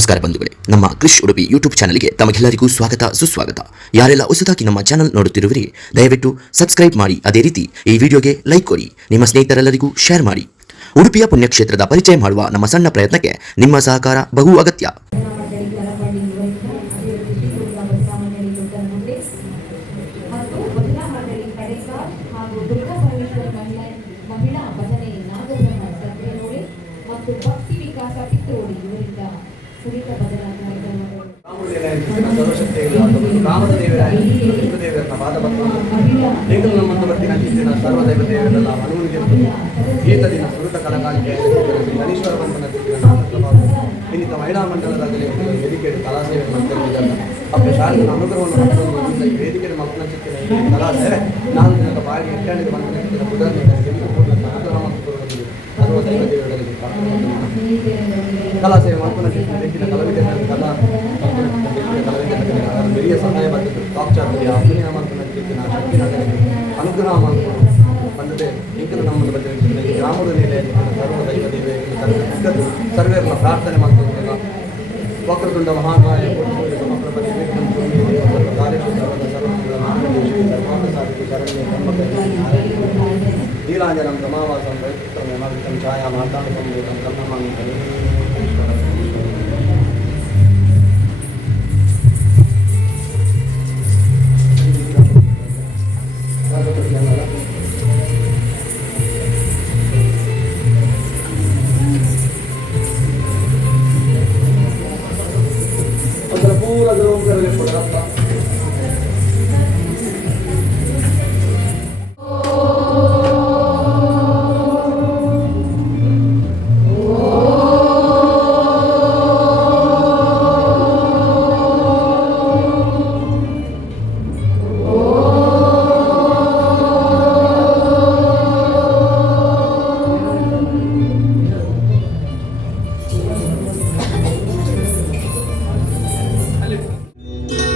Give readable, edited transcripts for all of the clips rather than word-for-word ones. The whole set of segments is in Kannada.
ನಮಸ್ಕಾರ ಬಂಧುಗಳೇ, ನಮ್ಮ ಕ್ರಿಶ್ ಉಡುಪಿ ಯೂಟ್ಯೂಬ್ ಚಾನಲ್ಗೆ ತಮಗೆಲ್ಲರಿಗೂ ಸ್ವಾಗತ ಸುಸ್ವಾಗತ. ಯಾರೆಲ್ಲ ಹೊಸದಾಗಿ ನಮ್ಮ ಚಾನಲ್ ನೋಡುತ್ತಿರುವಿರಿ ದಯವಿಟ್ಟು ಸಬ್ಸ್ಕ್ರೈಬ್ ಮಾಡಿ, ಅದೇ ರೀತಿ ಈ ವಿಡಿಯೋಗೆ ಲೈಕ್ ಕೊಡಿ, ನಿಮ್ಮ ಸ್ನೇಹಿತರೆಲ್ಲರಿಗೂ ಶೇರ್ ಮಾಡಿ. ಉಡುಪಿಯ ಪುಣ್ಯಕ್ಷೇತ್ರದ ಪರಿಚಯ ಮಾಡುವ ನಮ್ಮ ಸಣ್ಣ ಪ್ರಯತ್ನಕ್ಕೆ ನಿಮ್ಮ ಸಹಕಾರ ಬಹು ಅಗತ್ಯ. ಗೀತದಿನ ಸುರತ ಕಲಕಾಲಿಕೆ ಗಣೇಶ್ವರ ಬಂಧನ ಇನ್ನಿತ ಮಹಿಳಾ ಮಂಡಲದಲ್ಲಿ ವೇದಿಕೆ ಕಲಾಸೇವೆ ಮಾಡ್ತಿದ್ದಾರೆ. ಅಪ್ಪೆ ಶಾಲೆಯ ಅನುಗ್ರಹವನ್ನು ವೇದಿಕೆ ಮಕ್ಕಳ ಚಿತ್ತಿನ ಕಲಾಸೇವೆ 4 ದಿನದ ಬಾಯಿಗೆ ಎಟ್ಟಣಿಗೆ ಬಂಧನ ಕಲಾಸೇವೆ ಮಕ್ಕಳ ಚಿತ್ತಿನ ವೇದಿಕೆ ಕಲಾವಿದ ಕಲಾ ಹಿರಿಯ ಸಹಾಯ ಬದ್ಧತೆ ಸಾಕ್ಷಾತ್ ಅಭಿನಯ ಮಂತ್ರನ ಚಿತ್ತಿನ ಶಕ್ತಿನಗರ ಅನುಗ್ರಹ ಮಂತ್ರ ಬಂದದೆ ಇಂಕಲು ನಮ್ಮನ್ನು ಬಂದಿರುತ್ತದೆ. ಗ್ರಾಮದ ನೆಲೆಯಲ್ಲಿ ಸರ್ವದೈವ ದೇವೆ ಸರ್ವೇರ್ನ ಪ್ರಾರ್ಥನೆ ಮಾಡ್ತಿದ್ದೇವೆ. ವಕ್ರತುಂಡ ಮಹಾಕಾಯ ಸಮಪ್ರಭತಿ ನೀಲಾಂಜನಂ ರಮಾವಾಸಂ ವೈಕೃತಂ ಛಾಯಾ ಮಾತಾಂ ಸಂಭೂತಂ ಕರ್ಣಮಾಮಿ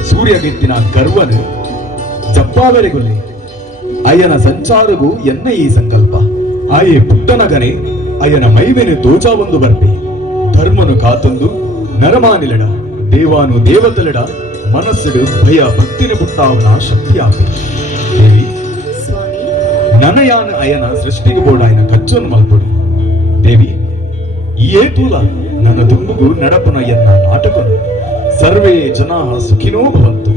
ಸೂರ್ಯಗೆತ್ತಿನ ಗರ್ವನು ಜಪ್ಪಾವೆರೆಗೊಲ್ಲಿ ಅಯ್ಯನ ಸಂಚಾರಗೂ ಎನ್ನ ಈ ಸಂಕಲ್ಪ ಆಯೆ ಪುಟ್ಟನಗನೆ ಅಯ್ಯನ ಮೈವೆನು ತೋಜಾ ಒಂದು ಬರ್ಪೆ ಧರ್ಮನು ಕಾತೊಂದು ನರಮಾನಿಲಡ ದೇವಾನು ದೇವತಲೆಡ ಮನಸ್ಸಿಡು ಭಯ ಭಕ್ತಿನ ಪುಟ್ಟಾವನ ಶಕ್ತಿಯಾಪೆ ದೇವಿ ನನಯಾನ ಅಯ್ಯನ ಸೃಷ್ಟಿಗೆ ಬೋಡಾಯನ ಕಚ್ಚನ್ನು ಮಲ್ಪಡು ದೇವಿ ಈ ತೂಲ ನನ್ನ ದುಂಬುಗು ನಡಪನ ಎನ್ನ ನಾಟಕನು ಸರ್ವೇ ಜನಾ ಸುಖಿನೋ ಭವಂತು.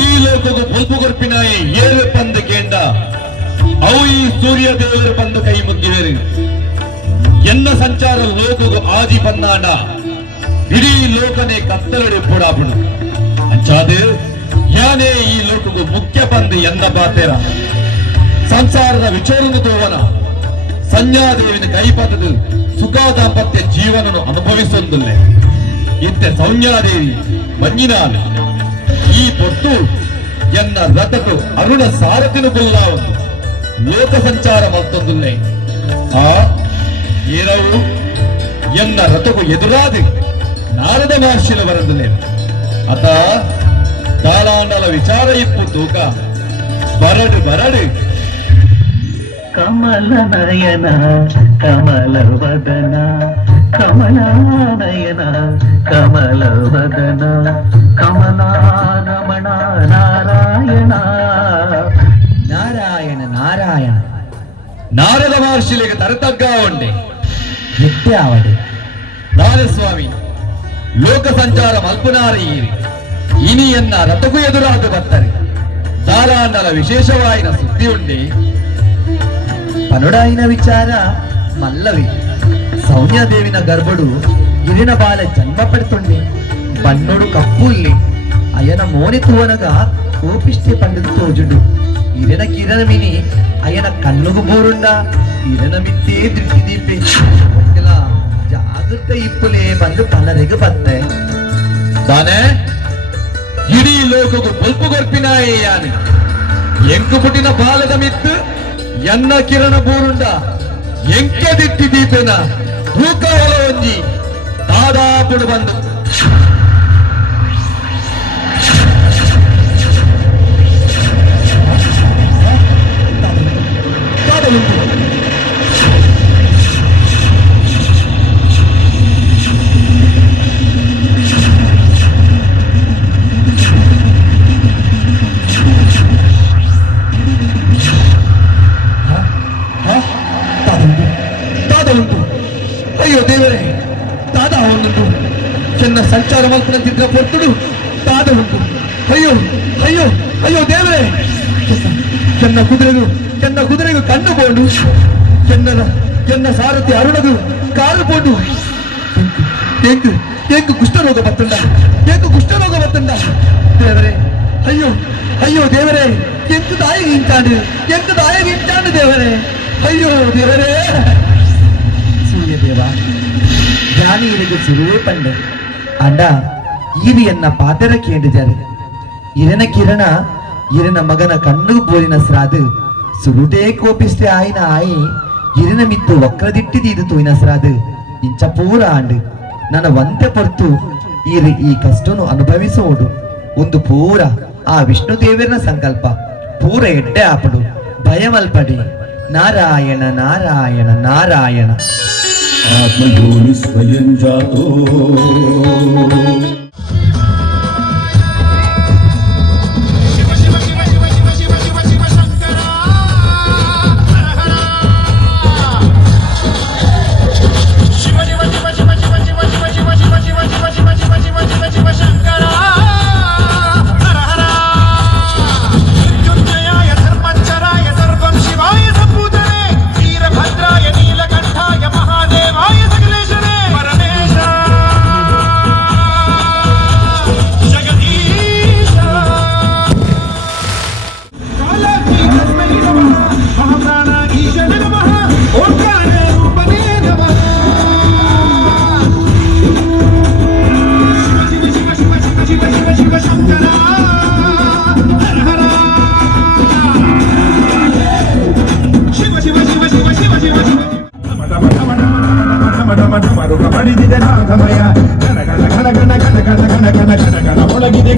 ಈ ಲೋಕದ ಬಲ್ಪುಗೊರ್ಪಿನಾಯ ಏಳು ಪಂದ ಕೇಂಡ ಅವು ಈ ಸೂರ್ಯ ದೇವರ ಬಂದು ಕೈ ಮುಗ್ಗಿದರು. ಎನ್ನ ಸಂಚಾರ ಲೋಕಗು ಆದಿ ಪನ್ನಾಡ ಇಡೀ ಲೋಕನೆ ಕತ್ತಲಡೆ ಪೋಡಾಪುಡು ಅಂಚಾದೆ ಯಾನೇ ಈ ಲೋಕಗು ಮುಖ್ಯ ಬಂದು ಎಂದ ಬಾತೆರ ಸಂಸಾರದ ವಿಚಾರನು ತೋವನ ಸಂಜ್ಞಾದೇವಿನ ಕೈಪತದ ಸುಖ ದಾಂಪತ್ಯ ಜೀವನನು ಅನುಭವಿಸೊಂದಿಲ್ಲ. ಇಂತೆ ಸೌಜ್ಞಾದೇವಿ ಮಂಜಿನಾಲ ಈ ಪೊತ್ತು ಎನ್ನ ರಥಕು ಅರುಣ ಸಾರಥಿನ ಬುಲ್ಲಾವನ್ನು ಲೋಕ ಸಂಚಾರ ಮತ್ತೊಂದಿಲ್ಲ. ಆ ಏರವು ಎನ್ನ ರಥಕು ಎದುರಾದಿ ನಾರದ ಮಹರ್ಷಿಲ ಬರದಿಲ್ಲ. ಅತ ತಾಳಾಂಡಲ ವಿಚಾರ ಇಪ್ಪು ತೂಕ ಬರಡು ಬರಡು ಕಮಲ ನಯನ ಕಮಲ ವದನ ಕಮಲ ನಯನ ಕಮಲ ವದನ ಕಮಲ ರಮಣ ನಾರಾಯಣ ನಾರಾಯಣ ನಾರಾಯಣ ನಾರದ ಮಹರ್ಷಿಲಿಗೆ ತರತಗ್ಗ ಉಂಡೆ ಎತ್ತೆ ಆವಡೆ ನಾರಸ್ವಾಮಿ ಲೋಕ ಸಂಚಾರ ಮಲ್ಪನಾರೀರಿ ಇನಿ ಎನ್ನ ರಥಕು ಎದುರಾದ ಬರ್ತಾರೆ ದಾರಾಂಡಲ ವಿಶೇಷವಾಯಿನ ಸುದ್ದಿ ಉಂಡೆ ಪನುಡಾಯಿನ ವಿಚಾರ ಮಲ್ಲವಿ ಸೌಮ್ಯದೇವಿನ ಗರ್ಭಡು ಗಿರಿನ ಬಾಲ ಜನ್ಮ ಪಡ್ತುಂಡಿ ಬಣ್ಣೋಡು ಕಪ್ಪು ಇಲ್ಲಿ ಅಯ್ಯನ ಮೋನಿ ತೂವನಗ ಕೋಪಿಷ್ಟೆ ಪಂಡದು ತೋಜುಡು ಇರನ ಕಿರಣ ಮಿನಿ ಅಯ್ಯನ ಕಣ್ಣುಗು ಬೋರುಂಡ ಇರನ ಮಿತ್ತೇ ದೃಷ್ಟಿ ದೀಪೆ ಜಾಗೃತ ಇಪ್ಪುಲೆ ಬಂದು ಪಲ್ಲರೆಗೆ ಬತ್ತೆ ತಾನೆ ಇಡೀ ಲೋಕಗೂ ಬಲ್ಪು ಗೊರ್ಪಿನಾಯೇ ಯಾನೆ ಎಂಕು ಪುಟ್ಟಿನ ಬಾಲದ ಮಿತ್ತು ಎನ್ನ ಕಿರಣ ಬೋರುಂಡ ಎಂಕೆದಿಟ್ಟಿ ದೀಪೆನ ತೂಕ ಹೊಲ ಒಂಜಿ ದಾದಾಪುಡು ಬಂದು ಅಯ್ಯೋ ದೇವರೇ, ತಾದ ಅವನುಂಟು ಚೆನ್ನ ಸಂಚಾರ ಮಲ್ಪನಂತಿದ್ದ ಪೊರ್ತುಡು ತಾದ ಉಂಟು. ಅಯ್ಯೋ ಅಯ್ಯೋ ಅಯ್ಯೋ ದೇವರೇ, ಚೆನ್ನ ಕುದುರೆಗೂ ಕಣ್ಣು ಬೋಡು, ಚೆನ್ನ ಸಾರಥಿ ಅರುಣದು ಕಾಲು ಬೋಡು. ಏಕು ಕುಷ್ಠರೋಗ ಬತ್ತುಂಡ, ದೇವರೇ. ಅಯ್ಯೋ ಅಯ್ಯೋ ದೇವರೇ, ಎಂಕು ದಾಯಗಿಂಚಾಂಡು ದೇವರೇ. ಅಯ್ಯೋ ದೇವರೇ. സൂര്യദേവ, ജ്ഞാനിയിലേക്ക് സുരുവേ പണ്ട് അണ്ട ഈരി എന്ന പാതര കേണ്ടിജാറ് ഇരന കിരണ ഇരന മകന കണ്ണു പോലിന ശ്രാത് സുരുടേ കോപിസ്റ്റೆ ಆಯಿನ ಆಯಿ ಇರಿನ ಮಿತ್ತು ವಕ್ರದಿಟ್ಟಿ ತೀದು ತೂಯಿನ ಶ್ರಾದ್ ಇಂಚ ಪೂರ ಆಂಡ್ ನನ್ನ ಒಂತೆ ಪೊರ್ತು ಈರಿ ಈ ಕಷ್ಟನು ಅನುಭವಿಸೋಡು ಒಂದು ಪೂರ ಆ ವಿಷ್ಣು ದೇವರನ ಸಂಕಲ್ಪ ಪೂರ ಎಡ್ಡೆ ಆಪಡು ಭಯವಲ್ಪಡಿ. ನಾರಾಯಣ ನಾರಾಯಣ ನಾರಾಯಣ. आत्मयोनि स्वयं जातो ಒಳಗಿದೆ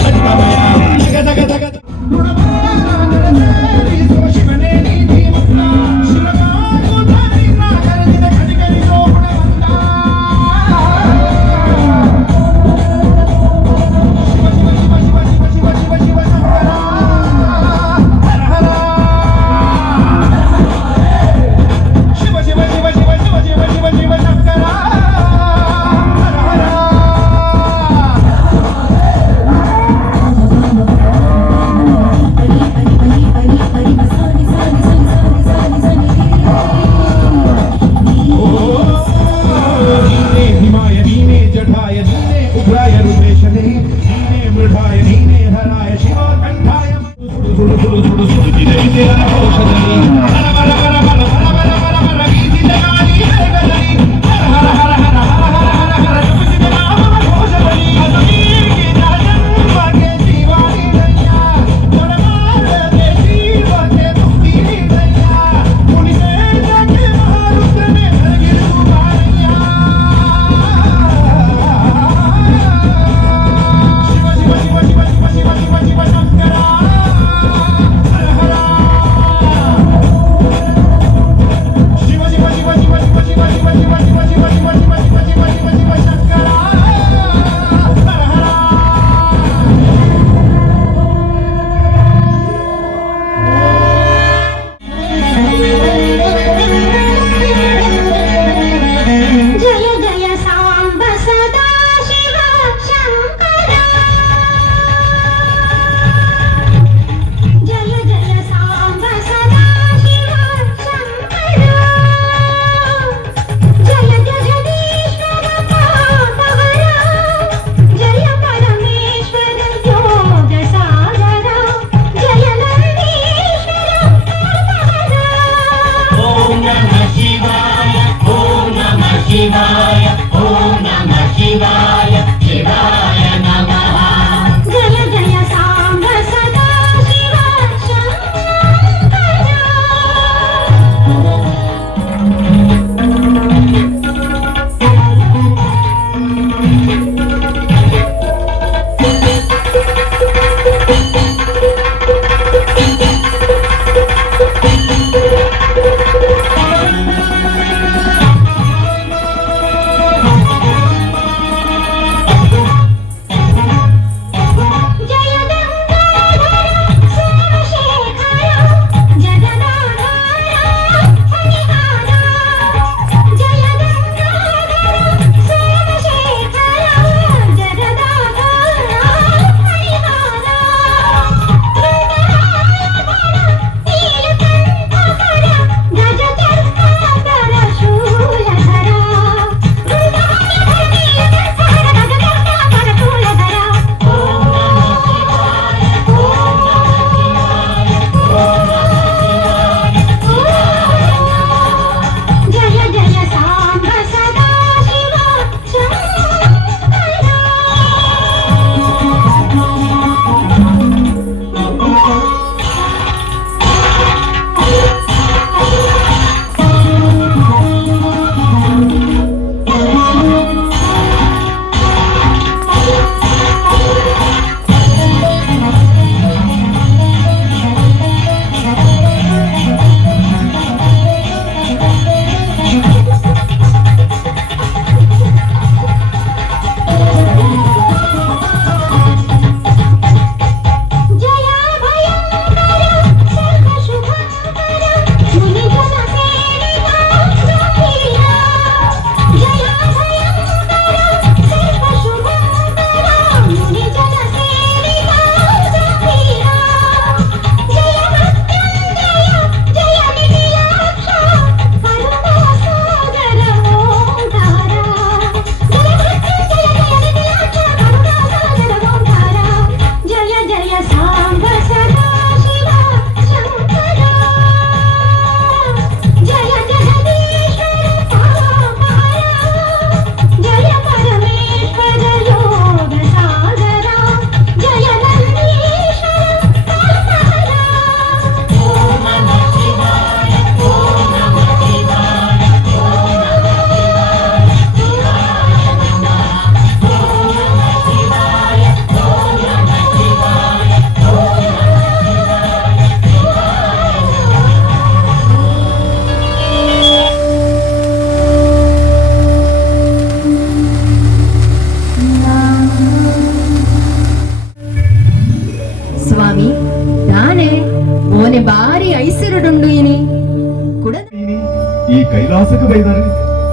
ಈ ಕೈಲಾಸಕ್ಕೆ ಬೈದಾರೆ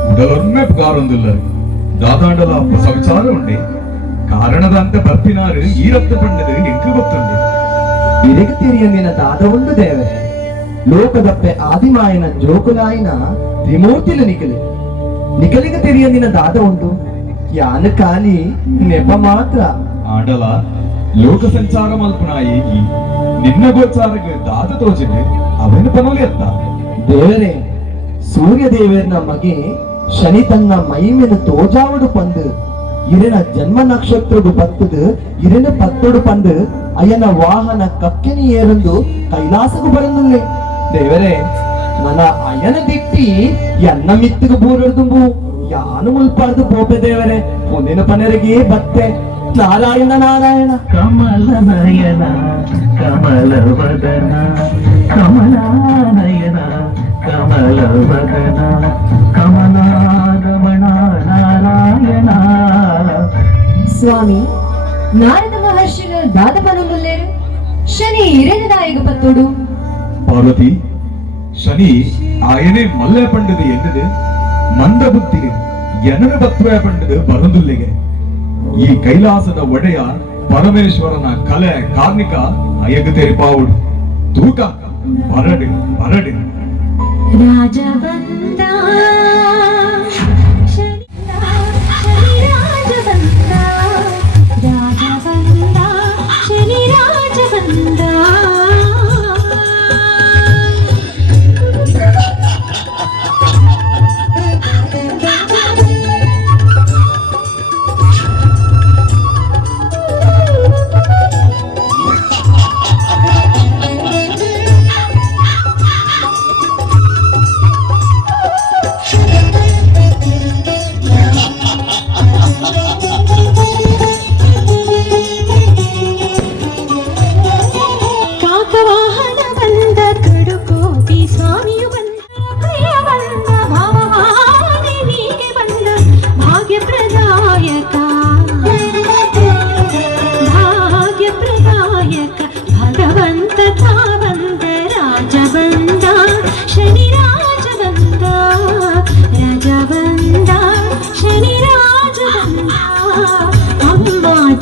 ಉಡಲೊಮ್ಮೆ ಪುಗಾರೊಂದಿಲ್ಲರು ದಾದಾಂಡಲ ಸಂಚಾರ ಉಂಡೆ ಕಾರಣದಂತೆ ಬರ್ತಿನಾರು ಈ ರಕ್ತ ಪಂಡದ ಎಂಕು ಗೊತ್ತುಂಡೆ ಇರಗ ತಿರಿಯಂದಿನ ದಾದ ಒಂದು ದೇವರೇ ಲೋಕದಪ್ಪೆ ಆದಿಮಾಯನ ಜೋಕುಲಾಯಿನ ತ್ರಿಮೂರ್ತಿಲು ನಿಖಲಿಗ ತಿರಿಯಂದಿನ ದಾದ ಉಂಟು ಯಾನ ಕಾಲಿ ನೆಪ ಮಾತ್ರ ಆಂಡಲ ಲೋಕ ಸಂಚಾರ ಮಲ್ಪನಾಯಿ ಈ ನಿನ್ನ ಗೋಚಾರಕ್ಕೆ ದಾದ ತೋಚಿದೆ ಅವನು ಪನೋಲಿ ಅತ್ತ ದೇವರೇ ಸೂರ್ಯ ದೇವರನ ಮಗೆ ಶನಿ ತನ್ನ ಮೈಮೇನ ತೋಜಾವಡು ಪಂದು ಇರಿನ ಜನ್ಮ ನಕ್ಷತ್ರಡು ಬತ್ತದು ಇರಿನ ಪತ್ತೊಡು ಪಂದು ಅಯ್ಯನ ವಾಹನ ಕಕ್ಕೆನಿ ಏರಂದು ಕೈಲಾಸಗೂ ಬರಂದುಲ್ಲೆ ದೇವರೇ ನನ್ನ ಅಯ್ಯನ ದಿಟ್ಟಿ ಎನ್ನ ಮಿತ್ತಿಗೆ ಬೂರಡ್ದುಂಬು ಯಾನು ಮುಲ್ಪಾರ್ದು ಪೋಪೆ ದೇವರೇ ಮುಂದಿನ ಪನರಿಗೆ ಬತ್ತೆ ನಾರಾಯಣ ನಾರಾಯಣ ಕಮಲ ನಯನ ಕಮಲ ವದನ ಕಮಲಾನಯನ ಕಮಲ ವದನ ಕಮಲಾಗಮನ ನಾರಾಯಣ. ಸ್ವಾಮಿ ನಾರದ ಮಹರ್ಷಿಗಳು ದಾದಪನములేరు శని ఇరనదాయక పత్తుడు ಪಾರ್ವತಿ ಶನಿ ಆಯನೇ ಮಲ್ಲೆ ಪಂಡದು ಎನ್ನದು ಮಂದ ಬುತ್ತಿಗೆ ಎನನ ಬತ್ವೆ ಪಂಡದು ಬರದುಲ್ಲಿಗೆ ಈ ಕೈಲಾಸದ ಒಡೆಯ ಪರಮೇಶ್ವರನ ಕಲೆ ಕಾರ್ಮಿಕ ಅಯಗ ತೆರಿಪಾವುಡು ತೂಕ ಬರಡು ಬರಡು ರಾಜವಂದ ಶನಿ ರಾಜವಂದ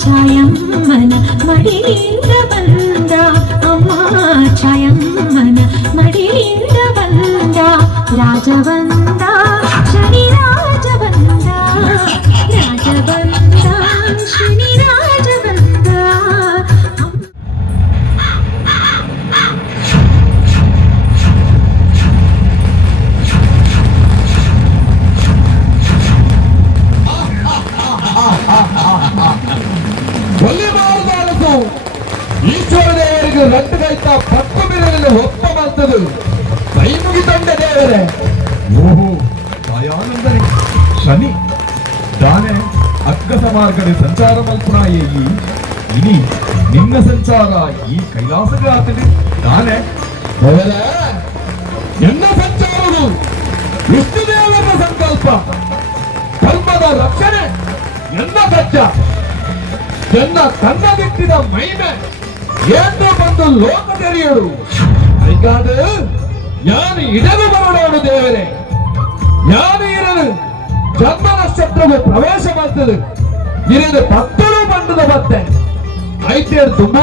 ಛಾಯಮ್ಮನ ಮಡಿಲಿಂದ ಬಂದ ಅಮ್ಮ ಛಾಯಮ್ಮನ ಮಡಿಲಿಂದ ಬಂದ ರಾಜವಂದ ಶನಿ ರಾಜವಂದ ರಾಜವಂದ ಶನಿ ರಾಜವಂದ ಈಶ್ವರ ದೇವರಿಗೆ ರಟ್ಟು ಕೈತ ಪತ್ತು ಬಿರಲಿನ ಒಪ್ಪ ಮಾಡ್ತದು ಕೈ ಮುಗಿತಂಡೆ ದೇವರೇ. ಓಹೋ ದಯಾನಂದನೆ ಶನಿ ತಾನೇ ಅಗ್ಗಸ ಮಾರ್ಗದ ಸಂಚಾರ ಮಲ್ಪನಾಯೇ ಇನಿ ನಿನ್ನ ಸಂಚಾರ ಈ ಕೈಲಾಸದ ಆತದೆ ತಾನೇ ದೇವರೇ ಎನ್ನ ಸಂಚಾರವು ವಿಷ್ಣು ದೇವರ ಸಂಕಲ್ಪ ಧರ್ಮದ ರಕ್ಷಣೆ ಎನ್ನ ಸಜ್ಜ ಎನ್ನ ಕನ್ನದಿಟ್ಟಿದ ಮೈಮೆ ಎಂದು ಬಂದು ಲೋಕ ತೆರೆಯುಡು ಅದಕ್ಕಾದ ಯಾನು ಇಡಲು ಬರೋಣ ದೇವರೇ ಯಾನು ಇರಲು ಜನ್ಮ ನಕ್ಷತ್ರವು ಪ್ರವೇಶ ಮಾಡ್ತದೆ ಇರದು ಪತ್ತರು ಬಂಡದ ಬತ್ತೆ ಐತೆ ತುಂಬ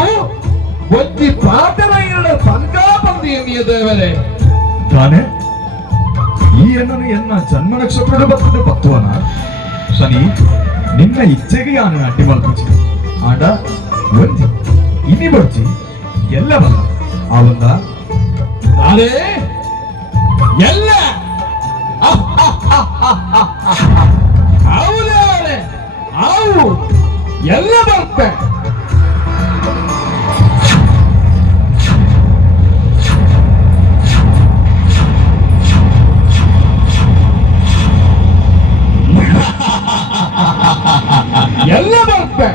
ಒಂಜಿ ಪ್ರಾರ್ಥನ ಇರಡ ಸಂಕಾ ಬಂದು ಎನ್ನಿಯ ದೇವರೇ ತಾನೇ ಈ ಎನ್ನನು ಎನ್ನ ಜನ್ಮ ನಕ್ಷತ್ರದ ಬರ್ತದೆ ಪತ್ವನ ಶನಿ ನಿನ್ನ ಇಚ್ಛೆಗೆ ಯಾನು ಅಡ್ಡಿ ಮಲ್ಪುಚಿ ಆಂಡ ಒಂಜಿ ಇನಿ ಬರ್ಚಿ ಎಲ್ಲ ಬಲ್ಲ ಆವಂದ ನಾನೇ ಎಲ್ಲ ಅವರೇ ಅವು ಎಲ್ಲ ಬರ್ತೆ ಎಲ್ಲ ಬರ್ತೆ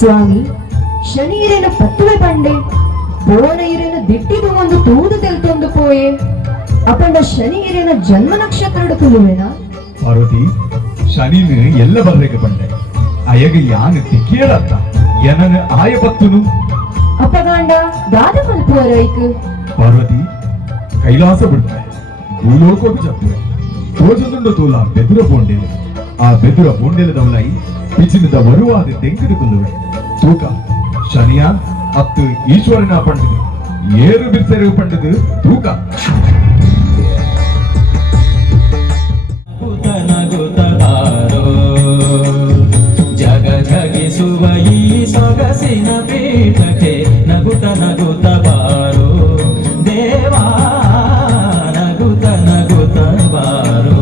ಸ್ವಾಮಿ ಶನಿ ಇರೇನ ಪತ್ತುವೆ ಪಂಡೆ ಪೋನ ಇರೇನ ದಿಟ್ಟಿದು ಒಂದು ತೂದು ತೆಲ್ತೊಂದು ಪೋಯೆ ಅಪಂಡ ಶನಿ ಇರೇನ ಜನ್ಮ ನಕ್ಷತ್ರ ತುಳುವೆನ ಪಾರ್ವತಿ ಶನಿನ ಎಲ್ಲ ಬರ್ಬೇಕು ಬಂಡೆ ಅಯಗ ಯಾನು ತಿಕ್ಕೇಳತ್ತ ಎನನ ಆಯಪತ್ತುನು ಅಪಗಾಂಡ ದಾದ ಮಲ್ಪುವರೈಕ್ ಪಾರ್ವತಿ ಕೈಲಾಸ ಬಿಡ್ತಾಳೆ ಭೂಲೋಕೋಗಿ ಚಪ್ಪುವೆ ತೋಜದುಂಡು ತೂಲ ಬೆದುರ ಬೋಂಡೆಲು ಆ ಬೆದುರ ಬೋಂಡೆಲದವಲೈ ಪಿಚಿನದ ವರುವಾದ ತೆಂಕದ ಕುಲ್ಲುವೆ ತೂಕ ಶನಿಯ ಅತ್ತು ಈಶ್ವರನ ಪಂಡದು ಏರು ಬಿರ್ಸೆರು ಪಂಡದು ತೂಕ ನಗುತ್ತದಾರೋ ಜಗ ಜಗಿಸುವ ಈ ಸೊಗಸಿನ ಪೀಠಕ್ಕೆ ನಗುತ್ತ ನಗುತ್ತ ಬಾರೋ ದೇವಾ ನಗುತ್ತ ನಗುತ್ತ ಬಾರೋ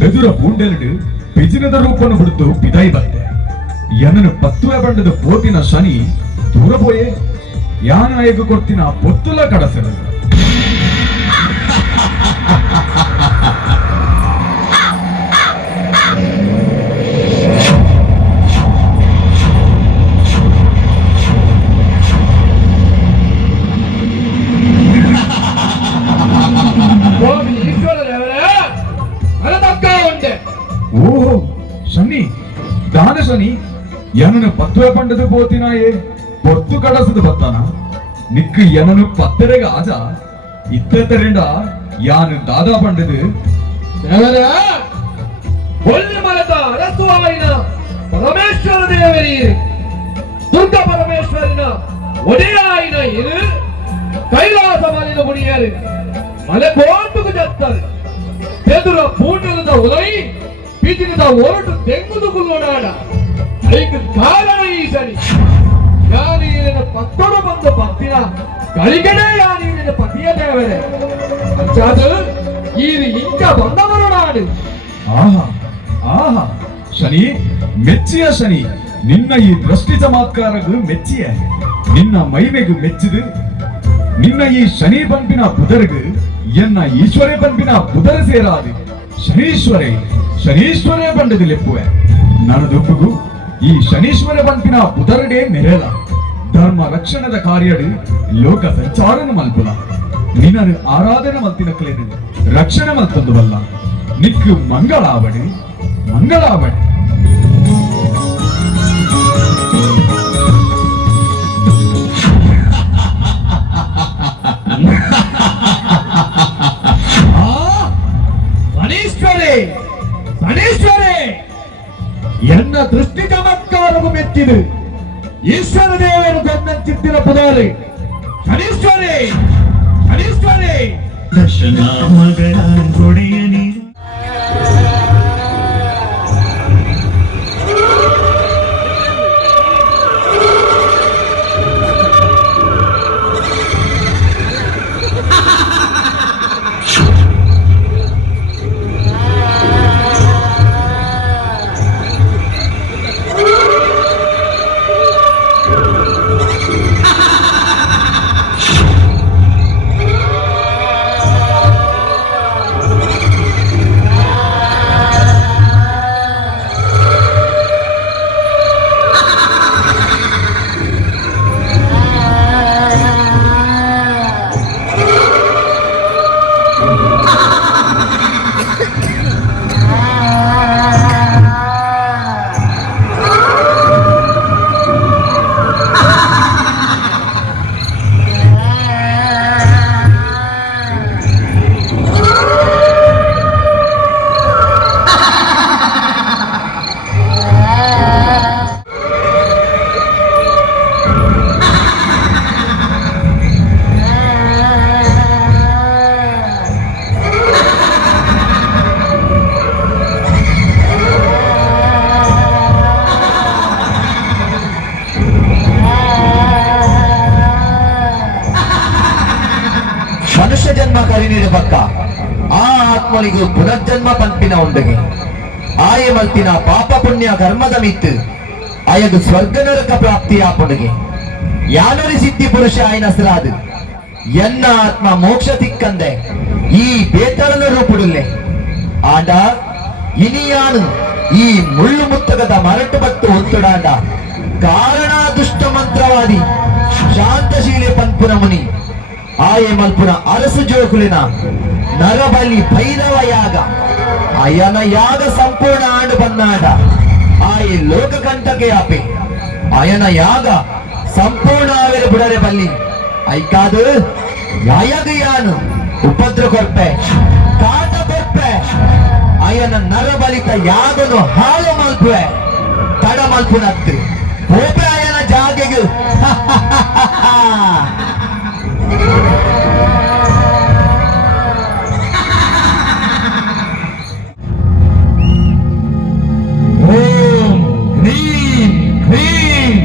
ಬೆದುರ ಬೂಂಡೆರಡು ಪಿಜಿನದ ರೂಪನ್ನು ಬಿಡುತ್ತು ಪಿದಾಯಿ ಬಂದೆ ಎನನು ಪತ್ತುವೆ ಬಂಡದ ಪೋತಿನ ಶನಿ ದೂರ ಪೋಯೆ ಯಾನಾಯಕ ಕೊರ್ತಿನ ಪೊತ್ತುಲ ಕಡಸೆರು ಓಹೋ ಶನಿ ದಾನ ಶನಿ ಎನನು ಪತ್ತುವೆ ಪಂಡದು ಪೋತಿನಾಯೇ ಪೊತ್ತು ಕಡಸದು ಬತ್ತಾನ ನಿಕ್ಕು ಎನನು ಪತ್ತರೆಗ ಆಜ ಇತ್ತೆತ್ತರಿಂದ ಯಾನು ದಾದಾ ಪಂಡದು ಒಳ್ಳೆಮಲದ ಅರಸುವಾಯಿನ ಪರಮೇಶ್ವರ ದೇವರಿ ದುರ್ಗ ಪರಮೇಶ್ವರನ ಒಡೆಯಾಯಿನ ಇದು ಕೈಲಾಸ ಮಲಿನ ಮುಡಿಯರು ಮಲೆ ಬೋಟುಕು ಜತ್ತರು ಎದುರ ಪೂಟಲದ ಉಲೈ ಪಿಜಿನದ ಒರಟು ತೆಂಗುದು ಕುಲ್ಲೋಡಾಡ ಐದು ಕಾರಣ ಈ ಶನಿ ಯಾನೀರಿನ ಪತ್ತೊಡು ಬಂದು ಪತ್ತಿನ ಗಳಿಗಡೆ ಯಾನೀರಿನ ಪತಿಯ ದೇವರೇ ಅಂಚಾದು ಈರು ಇಂಕ ಬಂದವರು ನಾಡು ಆಹಾ ಆಹಾ ಶನಿ ಮೆಚ್ಚಿಯ ಶನಿ ನಿನ್ನ ಈ ದೃಷ್ಟಿ ಚಮತ್ಕಾರಗೂ ಮೆಚ್ಚಿಯ ನಿನ್ನ ಮೈಮೆಗೂ ಮೆಚ್ಚಿದು ನಿನ್ನ ಈ ಶನಿ ಪಂಪಿನ ಬುಧರ್ಗು ಎನ್ನ ಈಶ್ವರೇ ಪಂಪಿನ ಬುಧರ ಸೇರಾದು ಶನೀಶ್ವರೇ ಪಂಡದು ಲೆಪ್ಪುವೆ ನನ್ನ ದುಪ್ಪುಗು ಈ ಶನೀಶ್ವರ ಪಂಪಿನ ಬುಧರಡೆ ಮೆರೆಲ ಧರ್ಮ ರಕ್ಷಣದ ಕಾರ್ಯಡು ಲೋಕ ಸಂಚಾರನ ಮಲ್ಪುಲ ನಿನ್ನನು ಆರಾಧನೆ ಮಲ್ತಿನ ಕಲೆದು ರಕ್ಷಣೆ ಮಲ್ತಂದುವಲ್ಲ ನಿಕ್ಕು ಮಂಗಳಾವಡು ಶನೀಶ್ವರೇ ಎನ್ನ ದೃಷ್ಟಿ ಚಮತ್ಕಾರವು ಮೆಚ್ಚಿದು ಈಶ್ವರ ದೇವರು ಗನ್ನ ಚಿತ್ತಿನ ಪುದಾರಿ ಶನೀಶ್ವರೇ ದರ್ಶನ ಮಗಳ ಕೊಡೆಯ ನೀರು ಮನುಷ್ಯ ಜನ್ಮ ಕರಿನೀರ ಪಕ್ಕ ಆ ಆತ್ಮನಿಗೂ ಪುನರ್ಜನ್ಮ ಪಂಪಿನ ಉಂಡಗೆ ಆಯ ಮಲ್ತಿನ ಪಾಪ ಪುಣ್ಯ ಕರ್ಮದ ಮಿತ್ತು ಅಯದು ಸ್ವರ್ಗ ನರಕ ಪ್ರಾಪ್ತಿಯ ಪುಣಗೆ ಯಾನರಿ ಸಿದ್ಧಿ ಪುರುಷ ಆಯ್ನಸರಾದು ಎನ್ನ ಆತ್ಮ ಮೋಕ್ಷ ತಿಕ್ಕಂದೆ ಈ ಬೇತಳನ ರೂಪುಡುಲ್ಲೆ ಆಂಡ ಇನಿಯಾನು ಈ ಮುಳ್ಳು ಮುತ್ತಗದ ಮರಟು ಬತ್ತು ಒತ್ತುಡಾಂಡ ಕಾರಣ ದುಷ್ಟ ಮಂತ್ರವಾದಿ ಶಾಂತಶೀಲೆ ಪಂಪುನ ಮುನಿ ಆಯೆ ಮಲ್ಪುನ ಅರಸು ಜೋಕುಲಿನ ನರಬಲಿ ಭೈರವ ಯಾಗ ಅಯನ ಯಾಗ ಸಂಪೂರ್ಣ ಲೋಕಕಂಟಕೆ ಆಪೆ ಅಯನ ಯಾಗ ಸಂಪೂರ್ಣ ಆವೇಲೆ ಬಿಡರೆ ಬಲ್ಲಿ ಐಕಾದು ಯಾಯಗಯಾನು ಉಪದ್ರ ಕೊರ್ಪೆ ಕಾಟ ಕೊರ್ಪೆ ಅಯನ ನರಬಲಿತ ಯಾಗನು ಹಾಳು ಮಲ್ಪುವೆ ತಡ ಮಲ್ಪುನತ್ತು ಹೋಪೆ ಅಯನ ಜಾಗೆಗೆ ಓಂ ಹ್ರೀಂ ಹ್ರೀಂ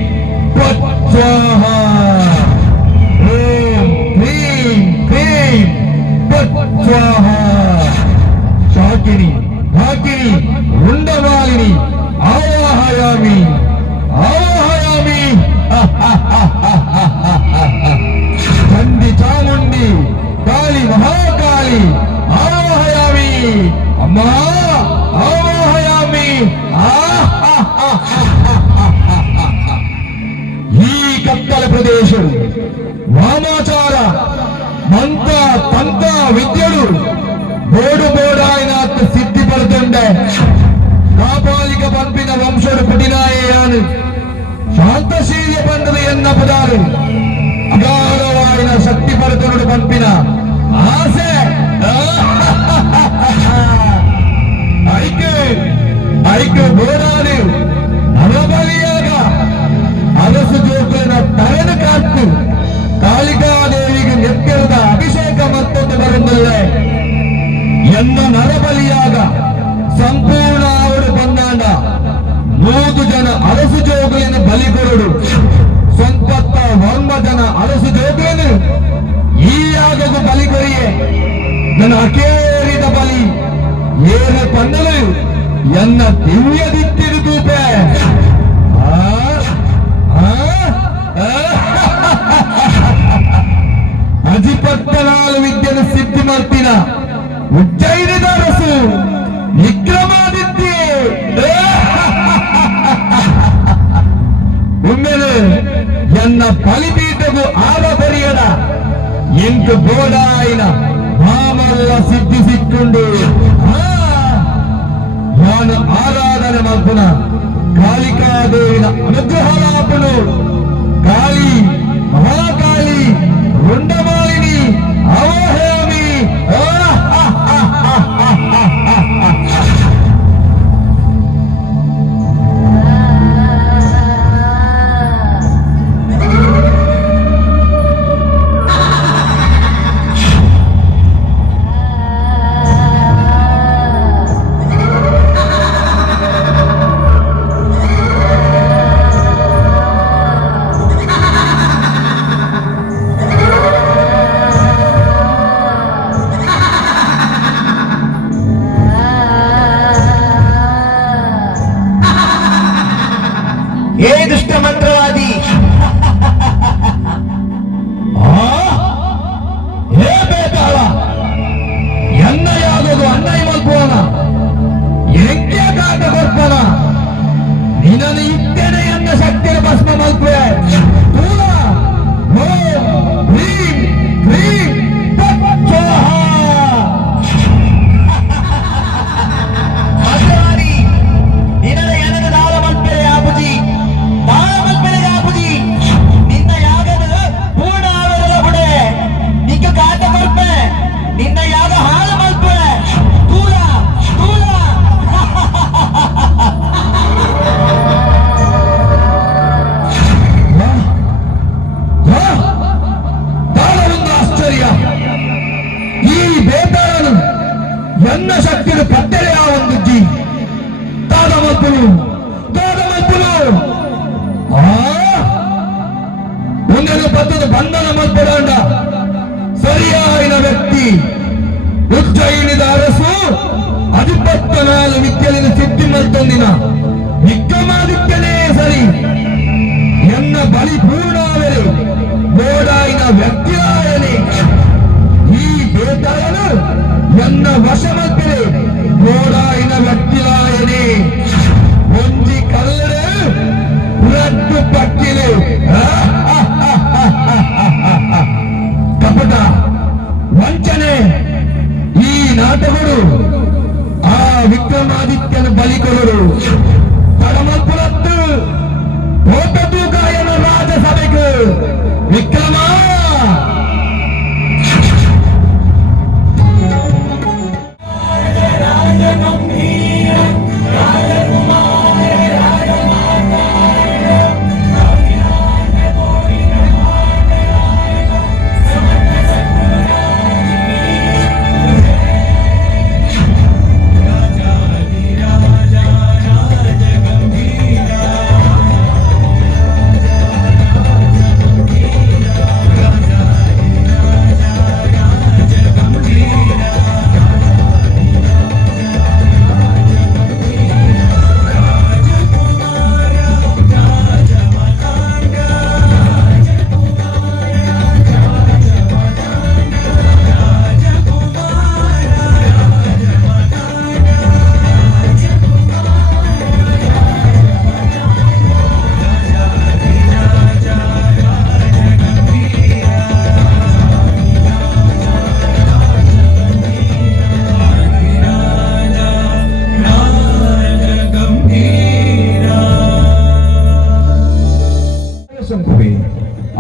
ಪಚ್ಚಾಹ ಓಂ ಹ್ರೀಂ ಹ್ರೀಂ ಪಚ್ಚಾಹ ಶಾಕಿನಿ ಭಾಕಿನಿ ರುಂಡಮಾಲಿನಿ ಆವಾಹಯಾಮಿ ಆವಾಹಯಾಮಿ ಚಂಡಿ ಚಾಮುಂಡಿ ಕಾಳಿ ಮಹಾಕಾಳಿ ಆವಾಹಯಾಮಿ ಅಮ್ಮ ಆವಾಹಯಾಮಿ ಈ ಕತ್ತಲ ಪ್ರದೇಶರು ವಾಮಾಚಾರ ಮಂತ್ರ ತಂತ್ರ ವಿದ್ಯೆಗಳು ಬೋಡು ಬೋಡಾಯಿನಾತ್ ಸಿದ್ಧಿ ಪಡೆದುಂಡೆ ಕಾಪಾಲಿಕ ಪಂಪಿನ ವಂಶರು ಪುಟಿನಾಯೇಯಾನು ಶಾಂತಶೀಲ ಪಂಡದ ಎನ್ನ ಪದಾರು ಅಗಾಧವಾಯಿನ ಶಕ್ತಿ ಪಡೆದು ಪಂಪಿನ ಆಸೆ ಐಕೆ ಐಕೆ ಬೋಡಾನು ನರಬಲಿಯಾಗ ಅರಸು ಜೋಕಲಿನ ತಲೆನ ಕಾಟ್ಟು ಕಾಳಿಕಾದೇವಿಗೆ ನೆತ್ತಿರದ ಅಭಿಷೇಕ ಮತ್ತೊಂದು ಬರುತ್ತಲ್ಲೇ ಎನ್ನ ನರಬಲಿಯಾಗ ಸಂಪೂರ್ಣ ಅವರು ಬಂದಾಂಡ 100 ಜನ ಅರಸು ಜೋಗುಲಿನ ಬಲಿಗೊರಡು ಸಂಪತ್ತ 100 ಜನ ಅರಸು ಜೋಗುಲಿನ ಈ ಯಾಗವು ಬಲಿಗೊರಿಯೇ ನನ್ನ ಅಕೇರಿದ ಬಲಿ ಏನ ಪಂಡಲು ಎನ್ನ ದಿವ್ಯ ದಿಟ್ಟಿರು ತೂಪೆ ಅಜಿಪತ್ತನಾಲು ವಿದ್ಯೆನ ಸಿದ್ಧಿ ಮಾಡ್ತೀನ ಉಜ್ಜಯಿನಿದ ಅರಸು ವಿಕ್ರಮಾದಿತ್ಯ ಒಮ್ಮೆಲೆ ಎನ್ನ ಬಲಿಪೀಠವು ಆದ ಬರಿಯಡ ಎಂಟು ಬೋಡಾಯಿನ ಮಾಮಲ್ಲ ಸಿದ್ಧಿ ಸಿಕ್ಕೊಂಡು ನಾನು ಆರಾಧನೆ ಮಾಡ್ತನ ಕಾಳಿಕಾದೇವಿನ ಅನುಗ್ರಹಲಾಪನು ಕಾಳಿ ಮಹಾಕಾಳಿ ರುಂಡಮಾಲಿನಿ ಆವಾಹಯಾಮಿ ಏ ದುಷ್ಟ ಮಂತ್ರವಾದಿ ಏ ಬೇತಾಳ ಎನ್ನ ಯಾವುದು ಅಣ್ಣಯ್ಯ ಮಲ್ಪೋನ ಎಂಕೆ ಕಾಟ ಕೊಡ್ತಾನ ನಿನ್ನನ್ನು ಇದ್ದೇನೆ ಎನ್ನ ಶಕ್ತಿಯ ಭಸ್ಮ ಮಲ್ಪೆ ತೂಲ ಹ್ರೀಂ ಹ್ರೀಂ ತತ್ಸೋಹ ಮಂತ್ರವಾದಿ ನಿನ್ನ ಎನದ ದಾಳ ಮಲ್ಪೆ ಆಪುಜಿ ಬಾಳ ಮಲ್ಪೆಗೆ ಆಪುಜಿ ನಿನ್ನ ಯಾಗದ ಪೂರ್ಣ ಆವರಲ ಬುಡೆ ನಿಕ್ಕ ಕಾಟ ಕೊಡ್ಪೆ ನಿನ್ನ ಯಾಗ ಹಾಳ ಮಲ್ಪೆ ತೂಲ ತೂಲ ತಾಳವೊಂದು ಆಶ್ಚರ್ಯ ಈ ಬೇತಾಳನು ಎನ್ನ ಶಕ್ತಿಯ ಪತ್ತೆರೆಯ ಒಂದು ಜಿ ತಾದ ಮಲ್ಪನು ಒಂದೆರಡು ಪತ್ತದ ಬಂಧನ ಮಲ್ಪಡಾಂಡ ಸರಿಯಾಯಿನ ವ್ಯಕ್ತಿ ಉಜ್ಜಯಿನಿದ ಅರಸು 14 ವಿದ್ಯೆಲಿನ ಸಿದ್ಧಿ ಮಲ್ತೊಂದಿನ ವಿಕ್ರಮಾದಿತ್ಯನೇ ಸರಿ ಎನ್ನ ಬಲಿ ಪೂರ್ಣಾವೆಲೆ ಬೋಡಾಯಿನ ವ್ಯಕ್ತಿಯಾಯನೆ ಈ ಬೇತಾಳನು ಎನ್ನ ವಶ ಮಲ್ಪೆಲೆ ಬೋಡಾಯಿನ ವ್ಯಕ್ತಿಯಾಯನೆ ಒಂಜಿ ಕಲ್ಲರೆ ರಟ್ಟು ಪಕ್ಕಿಲೆ ಕಪಟ ವಂಚನೆ ಈ ನಾಟಕಗಳು ಆ ವಿಕ್ರಮಾದಿತ್ಯನ ಬಲಿಕೊಳರು ತಡಮಲ್ಪುರತ್ತ ವಿಕ್ರಮ.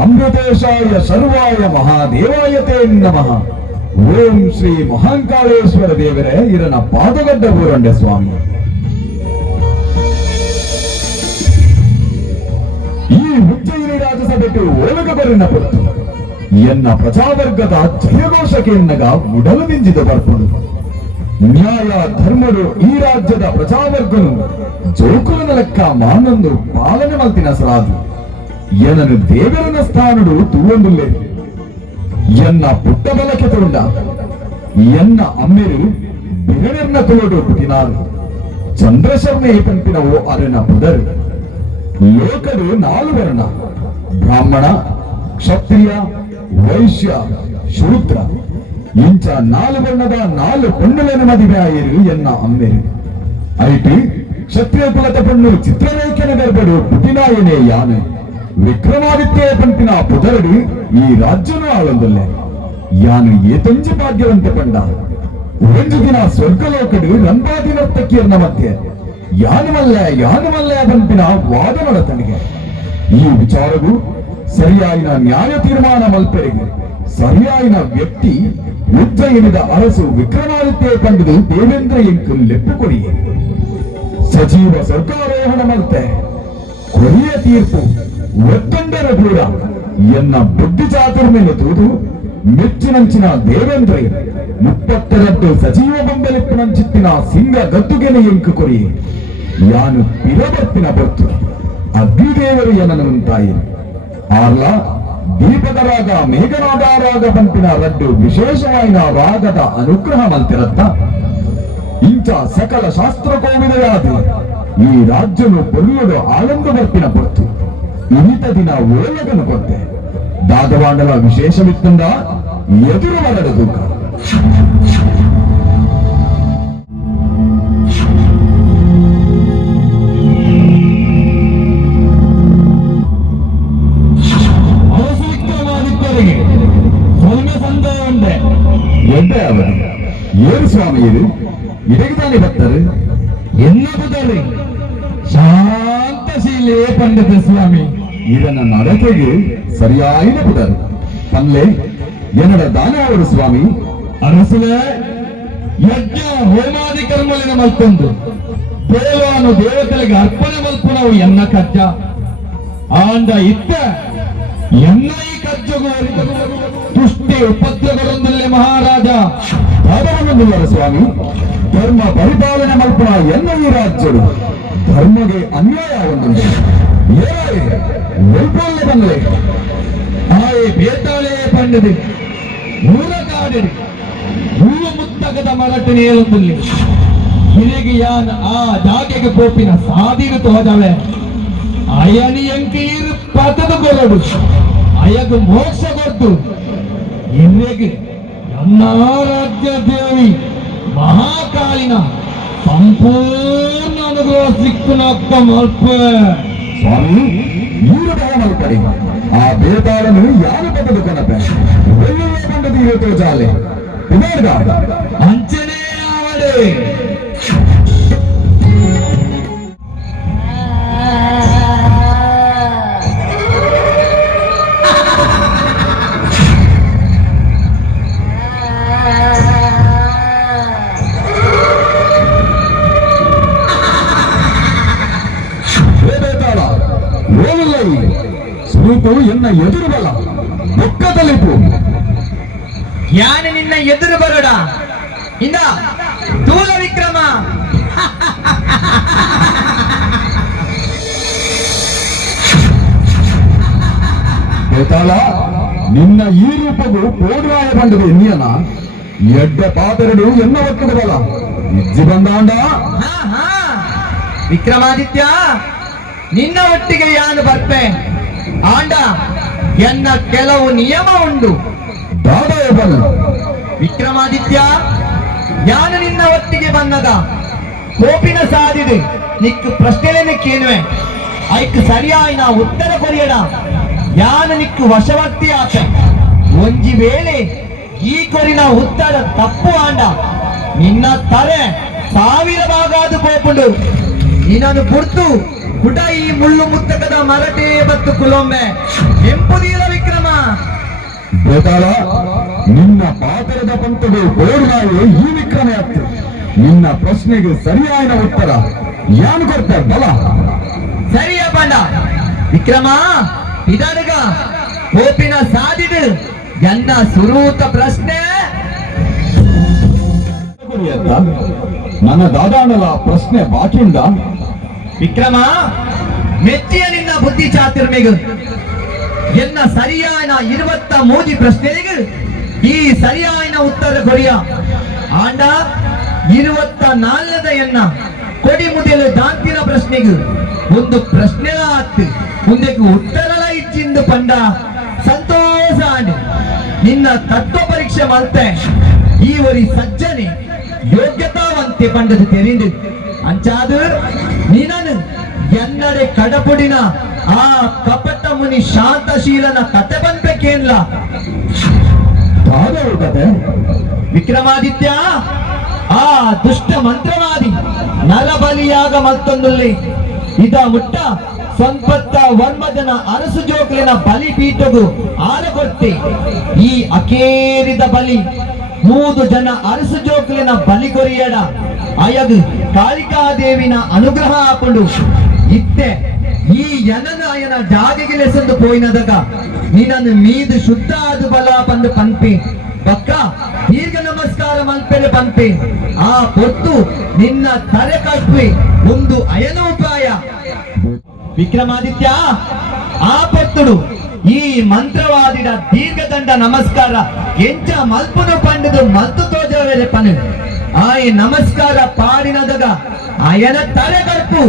ಅಮೃತೇಶಾಯ ಸರ್ವಾಯ ಮಹಾದೇವಾಯ ತೇ ನಮಃ. ಓಂ ಶ್ರೀ ಮಹಾಂಕಾಳೇಶ್ವರ ದೇವರೇ ಇರನ ಪಾದಗಡ್ಡ ಊರಂಡೆ ಸ್ವಾಮಿ. ಈ ಉಜ್ಜಯಿನಿ ರಾಜಸಭೆಗೆ ಒಳಗ ಬರಿನ ಪೊತ್ತು ಎನ್ನ ಪ್ರಜಾವರ್ಗದ ಜಯಘೋಷಕೆನ್ನಗ ಉಡಲು ಮಿಂಜಿದ ಬರ್ಪುಡು. ನ್ಯಾಯ ಧರ್ಮರು ಈ ರಾಜ್ಯದ ಪ್ರಜಾವರ್ಗನು ಜೋಕುಲನ ಲೆಕ್ಕ ಮಾನೊಂದು ಪಾಲನೆ ಮಲ್ತಿನ ಸರಾದು ಎನನು ದೇವರನ ಸ್ಥಾನಡು ತೂವೊಂದುಲ್ಲೆ. ಎನ್ನ ಪುಟ್ಟ ಬಲಕ್ಕೆ ತೊಂಡ ಎನ್ನ ಅಮ್ಮೆರು ಬಿರಣಿರ್ನ ತುಳುಡು ಪುಟಿನಾರು ಚಂದ್ರಶರ್ಮೆ ಪಂಪಿನವು ಅರನ ಪುದರು. ಲೋಕರು 4 ವರ್ಣ: ಬ್ರಾಹ್ಮಣ, ಕ್ಷತ್ರಿಯ, ವೈಶ್ಯ, ಶೂದ್ರ. ಇಂಚ 4 ವರ್ಣದ 4 ಪೆಣ್ಣುలను ಮದುವೆ ಆಯಿರು ಎನ್ನ ಅಮ್ಮೆರು. ಐಟಿ ಕ್ಷತ್ರಿಯ ಕುಲದ ಪೆಣ್ಣು ಚಿತ್ರರೇಖೆನ ಗರ್ಭಡು ಪುಟಿನಾಯನೇ ಯಾನೆ ವಿಕ್ರಮಾದಿತ್ಯ ಪಂಪಿನ ಪುದರಡು ಈ ರಾಜ್ಯನು ಆಳೊಂದಲ್ಲೇ ಯಾನು ಏತಂಜಿ ಭಾಗ್ಯವಂತೆ ಪಂಡ. ಒಂದು ದಿನ ಸ್ವರ್ಗಲೋಕಡು ರಂಭಾದಿ ನರ್ತಕಿಯರ್ನ ಮಧ್ಯೆ ಯಾನು ಮಲ್ಲೆ ಪಂಪಿನ ವಾದ ನಡತನಿಗೆ. ಈ ವಿಚಾರವು ಸರಿಯಾಯಿನ ನ್ಯಾಯ ತೀರ್ಮಾನ ಮಲ್ಪೆರಿಗೆ ಸರಿಯಾಯಿನ ವ್ಯಕ್ತಿ ಉಜ್ಜಯಿನಿದ ಅರಸು ವಿಕ್ರಮಾದಿತ್ಯ ಪಂಡಿದು ದೇವೇಂದ್ರ ಎಂಕು ಲೆಪ್ಪು ಕೊಡಿಯೇ. ಸಜೀವ ಸರ್ಕಾರೋಹಣ ಮಲ್ತೆ ಕೊರಿಯ ತೀರ್ಪು ಒತ್ತೊಂದರ ದೂರ ಎನ್ನ ಬುದ್ಧಿ ಚಾತುರ್ಮೆಯನ್ನು ತೂದು ಮೆಚ್ಚಿನಂಚಿನ ದೇವೇಂದ್ರ 32 ಸಜೀವ ಬೊಂಬೆಲಿಪ್ಪಿನಂಚಿತ್ತಿನ ಸಿಂಗ ಗದ್ದುಗೆನೆ ಎಂಕು ಕೊರಿ ಯಾನು ಪಿರಬರ್ತಿನ ಬೊತ್ತು ಅಗ್ನಿದೇವರು ಎನ್ನನುಂತಾಯಿ. ಆರ್ಲ ದೀಪದ ರಾಗ ಮೇಘನಾದ ರಾಗ ಪಂಪಿನ ರಡ್ಡು ವಿಶೇಷವಾಯಿನ ರಾಗದ ಅನುಗ್ರಹ ಮಲ್ತಿರತ್ತ. ಇಂಚ ಸಕಲ ಶಾಸ್ತ್ರ ಕೋವಿದೆಯಾದ ಈ ರಾಜ್ಯನು ಪೊರ್ಲುಡು ಆನಂದ ಬರ್ಪಿನ ಬೊತ್ತು ಇನಿತ ದಿನ ಓಲಗನು ಕೊಟ್ಟೆ ದಾದವಾಂಡಲ ವಿಶೇಷವಿತ್ತಂದ ಎದುರು ಮಾಡದ ದುಃಖ. ಎಡ್ಡೆ ಅವರು ಏನು ಸ್ವಾಮಿ ಇದು ಇದಕ್ಕೆ ತಾನೇ ಬರ್ತಾರೆ ಎನ್ನುವುದರಿ ಶಾಂತಶೀಲೇ ಪಂಡಿತ ಸ್ವಾಮಿ. ಇದನ್ನ ನಡತೆಗೆ ಸರಿಯಾಯಿನ ಬಿಡರು ಪನ್ಲೆ ಎನ್ನಡ ದಾನವರು ಸ್ವಾಮಿ. ಅರಸುಲೆ ಯಜ್ಞ ಹೋಮಾದಿ ಕರ್ಮಲಿನ ಮಲ್ತೊಂದು ದೇವಾನು ದೇವತೆಗಳಿಗೆ ಅರ್ಪಣೆ ಮಲ್ಪುನವು ಎನ್ನ ಕಜ್ಜ ಆಂಡ ಇತ್ತ ಎನ್ನ ಈ ಕಜ್ಜಗು ತುಷ್ಟಿ ಉಪದ್ರವರೊಂದಲ್ಲೇ ಮಹಾರಾಜ ದಾದವನ್ನೊಂದಿಲ್ಲರ ಸ್ವಾಮಿ. ಧರ್ಮ ಪರಿಪಾಲನೆ ಮಲ್ಪುನ ಎನ್ನ ಈ ರಾಜ್ಯರು ಧರ್ಮಗೆ ಅನ್ಯಾಯ ಒಂದೊಂದು ಒಳ್ಪೊಳ್ಳೆ ಬಂದ್ರೆ ಆಯೆ ಬೇತಾಳೆ ಪಂಡದು ಮೂಲ ಕಾಡಿಡಿ ಮೂಲ ಮುತ್ತಕದ ಮರಟನೆ ಏಲೊಂದಲ್ಲಿ ಹಿರಿಗಿ ಯಾನ್ ಆ ಜಾಗೆಗೆ ಪೋಪಿನ ಸಾದಿರು ತೋಜವೆ ಅಯನಿ ಎಂಕೀರು ಪತದ ಕೊರಡು ಅಯಗ ಮೋಕ್ಷ ಕೊಟ್ಟು ಹಿರಿಗಿ ನನ್ನ ರಾಜ್ಯ ದೇವಿ ಮಹಾಕಾಳಿನ ಸಂಪೂರ್ಣ ಅನುಗ್ರಹ ಸಿಕ್ಕನಕ್ಕ ಮಲ್ಪ ಸ್ವಾಮಿ. ನೀರು ಬಹಳ ಮಲ್ಪಡಿ ಆ ಬೇತಾಳನು ಯಾರು ಪದದು ಕೊನಪೆ ಒಳ್ಳೆಯ ಬಂದದು ಇವತ್ತು ಜಾಲೆ ಅಂಚನೆ ಆವಡೆ. ಬಂತು ಎನ್ನ ಎದುರು ಬಲ ಪಕ್ಕದಲ್ಲಿಪು ಯಾನೆ ನಿನ್ನ ಎದುರು ಬರೋಡ ಇಂದ ತೂಲ ವಿಕ್ರಮ ಬೇತಾಳ ನಿನ್ನ ಈ ರೂಪವು ಪೋಡ್ರಾಯ ಬಂದದು ನೀಯನ ಎಡ್ಡೆ ಪಾದರಡು ಎನ್ನ ಒಕ್ಕದ ಬಲ ಇಜ್ಜಿ ಬಂದಾಂಡ ಹಾ ಹಾ ವಿಕ್ರಮಾದಿತ್ಯ ನಿನ್ನ ಒಟ್ಟಿಗೆ ಯಾನು ಬರ್ಪೆ ಆಂಡ ಎನ್ನ ಕೆಲವು ನಿಯಮ ಉಂಡು ದಾದಾಯ ಬಲ ವಿಕ್ರಮಾದಿತ್ಯ ಯಾನು ನಿನ್ನ ಒಟ್ಟಿಗೆ ಬಂದದ ಕೋಪಿನ ಸಾಧಿದೆ ನಿಕ್ಕು ಪ್ರಶ್ನೆಲೇನೆ ಕೇಳುವೆ ಐಕ್ ಸರಿಯಾಯಿನ ಉತ್ತರ ಕೊರಿಯಡ ಯಾನು ನಿಕ್ಕು ವಶವರ್ತಿ ಆತ ಒಂಜಿ ವೇಳೆ ಈ ಕೊರಿನ ಉತ್ತರ ತಪ್ಪು ಆಂಡ ನಿನ್ನ ತರೆ 1000 ಭಾಗಾದು ಕೋಪುಂಡು ನಿನ್ನನ್ನು ಪುರ್ತು ಕುಟ ಈ ಮುಳ್ಳು ಮುತ್ತಕದ ಮರಟೇ ಬತ್ತು ಕುಲೊಮ್ಮೆ ಎಂಪುದೀಲ ವಿಕ್ರಮ ಬೇತಾಳ ನಿನ್ನ ಪಾತ್ರದ ಪಂಥಗಳು ಪೋಡ್ರಾಯು ಈ ವಿಕ್ರಮೆ ಆಗ್ತದೆ ನಿನ್ನ ಪ್ರಶ್ನೆಗೆ ಸರಿಯಾದ ಉತ್ತರ ಯಾನು ಕೊಡ್ತಾರೆ ಬಲ ಸರಿಯ ಬಂಡ ವಿಕ್ರಮ ಇದನಗ ಕೋಪಿನ ಸಾಧಿಡು ಎನ್ನ ಸುರೂತ ಪ್ರಶ್ನೆ ನನ್ನ ದಾದಾನಲ ಪ್ರಶ್ನೆ ಬಾಕಿ ಉಂಡ ವಿಕ್ರಮ ಮೆಚ್ಚಿಯ ನಿನ್ನ ಬುದ್ಧಿ ಚಾತುರ್ಮೆಗು ಎನ್ನ ಸರಿಯಾದ 23 ಪ್ರಶ್ನೆಗೆ ಈ ಸರಿಯಾದ ಉತ್ತರ ಕೊಡಿಯ ಆಂಡ 24 ಎನ್ನ ಕೊಡಿ ಮುಡಿಯಲು ದಾಂತಿನ ಪ್ರಶ್ನೆಗೆ ಒಂದು ಪ್ರಶ್ನೆ ಆತ್ತು ಮುಂದಕ್ಕೆ ಉತ್ತರಲ ಇಚ್ಚಿಂದು ಪಂಡ ಸಂತೋಷ ಆಂಡ್ ನಿನ್ನ ತತ್ವ ಪರೀಕ್ಷೆ ಮಲ್ತೆ ಈ ಒರಿ ಸಜ್ಜನೆ ಯೋಗ್ಯತಾವಂತೆ ಪಂಡದು ತೆರಿಂಡು ಅಂಚಾದು ನೀನನು ಎನ್ನಡೆ ಕಡಪುಡಿನ ಆ ಕಪಟ ಮುನಿ ಶಾಂತಶೀಲನ ಕತೆ ಬಂದ್ಬೇಕೇನ್ಲ ಕತೆ ವಿಕ್ರಮಾದಿತ್ಯ ಆ ದುಷ್ಟ ಮಂತ್ರವಾದಿ ನರಬಲಿಯಾಗ ಮತ್ತೊಂದಲ್ಲಿ ಇದ ಮುಟ್ಟ ಸಂಪತ್ತ ವರ್ಮಜನ ಅರಸು ಜೋಕ್ಲಿನ ಬಲಿ ಪೀಠಗು ಆರಗೊತ್ತಿ ಈ ಅಕೇರಿದ ಬಲಿ 3 ಜನ ಅರಸು ಜೋಕ್ಲಿನ ಬಲಿ ಕೊರಿಯಡ ಅಯಗು ಕಾಳಿಕಾದೇವಿನ ಅನುಗ್ರಹ ಹಾಕೊಂಡು ಇತ್ತೆ ಈ ಎನನ ಅಯನ ಜಾಗೆಗೆ ಲೆಸಂದು ಪೋಯಿನದಗ ನೀನನ್ನು ಮೀದು ಶುದ್ಧ ಆದು ಬಲ ಬಂದು ಪಂಪಿ ಪಕ್ಕ ದೀರ್ಘ ನಮಸ್ಕಾರ ಮಲ್ಪೆಲೆ ಪಂಪಿ ಆ ಪೊತ್ತು ನಿನ್ನ ತಲೆ ಕಟ್ವಿ ಒಂದು ಅಯನ ಉಪಾಯ ವಿಕ್ರಮಾದಿತ್ಯ ಆ ಪೊತ್ತುಡು ಈ ಮಂತ್ರವಾದಿಡ ದೀರ್ಘದಂಡ ನಮಸ್ಕಾರ ಎಂಚ ಮಲ್ಪನು ಪಂಡದು ಮಲ್ತು ತೋಜವೇಲೆ ಪನು ಆ ಈ ನಮಸ್ಕಾರ ಪಾಡಿನದಗ ಅಯನ ತಲೆ ಕಟ್ಟು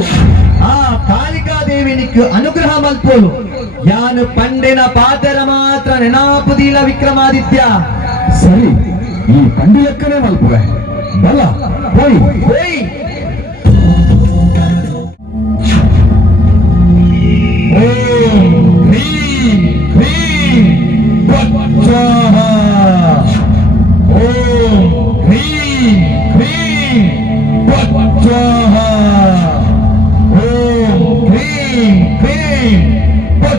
ಆ ಕಾಳಿಕಾದೇವಿ ನಿಕ್ಕು ಅನುಗ್ರಹ ಮಲ್ಪೋಲು ಯಾನು ಪಂಡಿನ ಪಾತ್ರ ಮಾತ್ರ ನೆನಾಪುದಿಲ್ಲ ವಿಕ್ರಮಾದಿತ್ಯ ಸರಿ ಈ ಕಂಡಿ ಲೆಕ್ಕನೇ ಮಲ್ಪುವೆ ಬಲ ಹೋಯ್ ಹೋಯ್ ಓಂ ಹ್ರೀಂ ಹ್ರೀಂ ವಜ್ಜಾಹ ಓಂ ಹ್ರೀಂ ಹ್ರೀಂ ವಜ್ಜಾಹ ಓಂ ಹ್ರೀಂ ಹ್ರೀಂ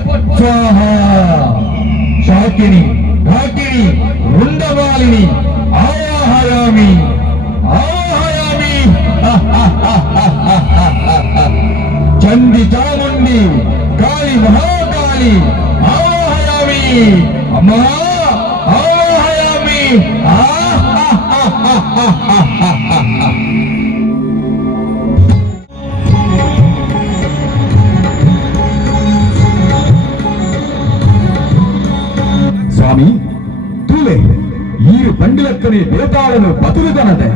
ವಜ್ಜಾಹ ಶಾಕಿನಿ ಢಾಕಿನಿ ರುಂಡಮಾಲಿನಿ ಆವಾಹಯಾಮಿ ಆವಾಹಯಾಮಿ ಚಂಡಿ ಚಾಮುಂಡಿ ಕಾಳಿ ಮಹಾಕಾಳಿ ಆವಾಹಯಾಮಿ ಅಮ್ಮ ಆವಾಹಯಾಮಿ ಸ್ವಾಮಿ ತೂಲೆ ಈ ಪಂಡಿಲಕ್ಕನೆ ಬೇತಾಳನು ಬದುರುದನದೆ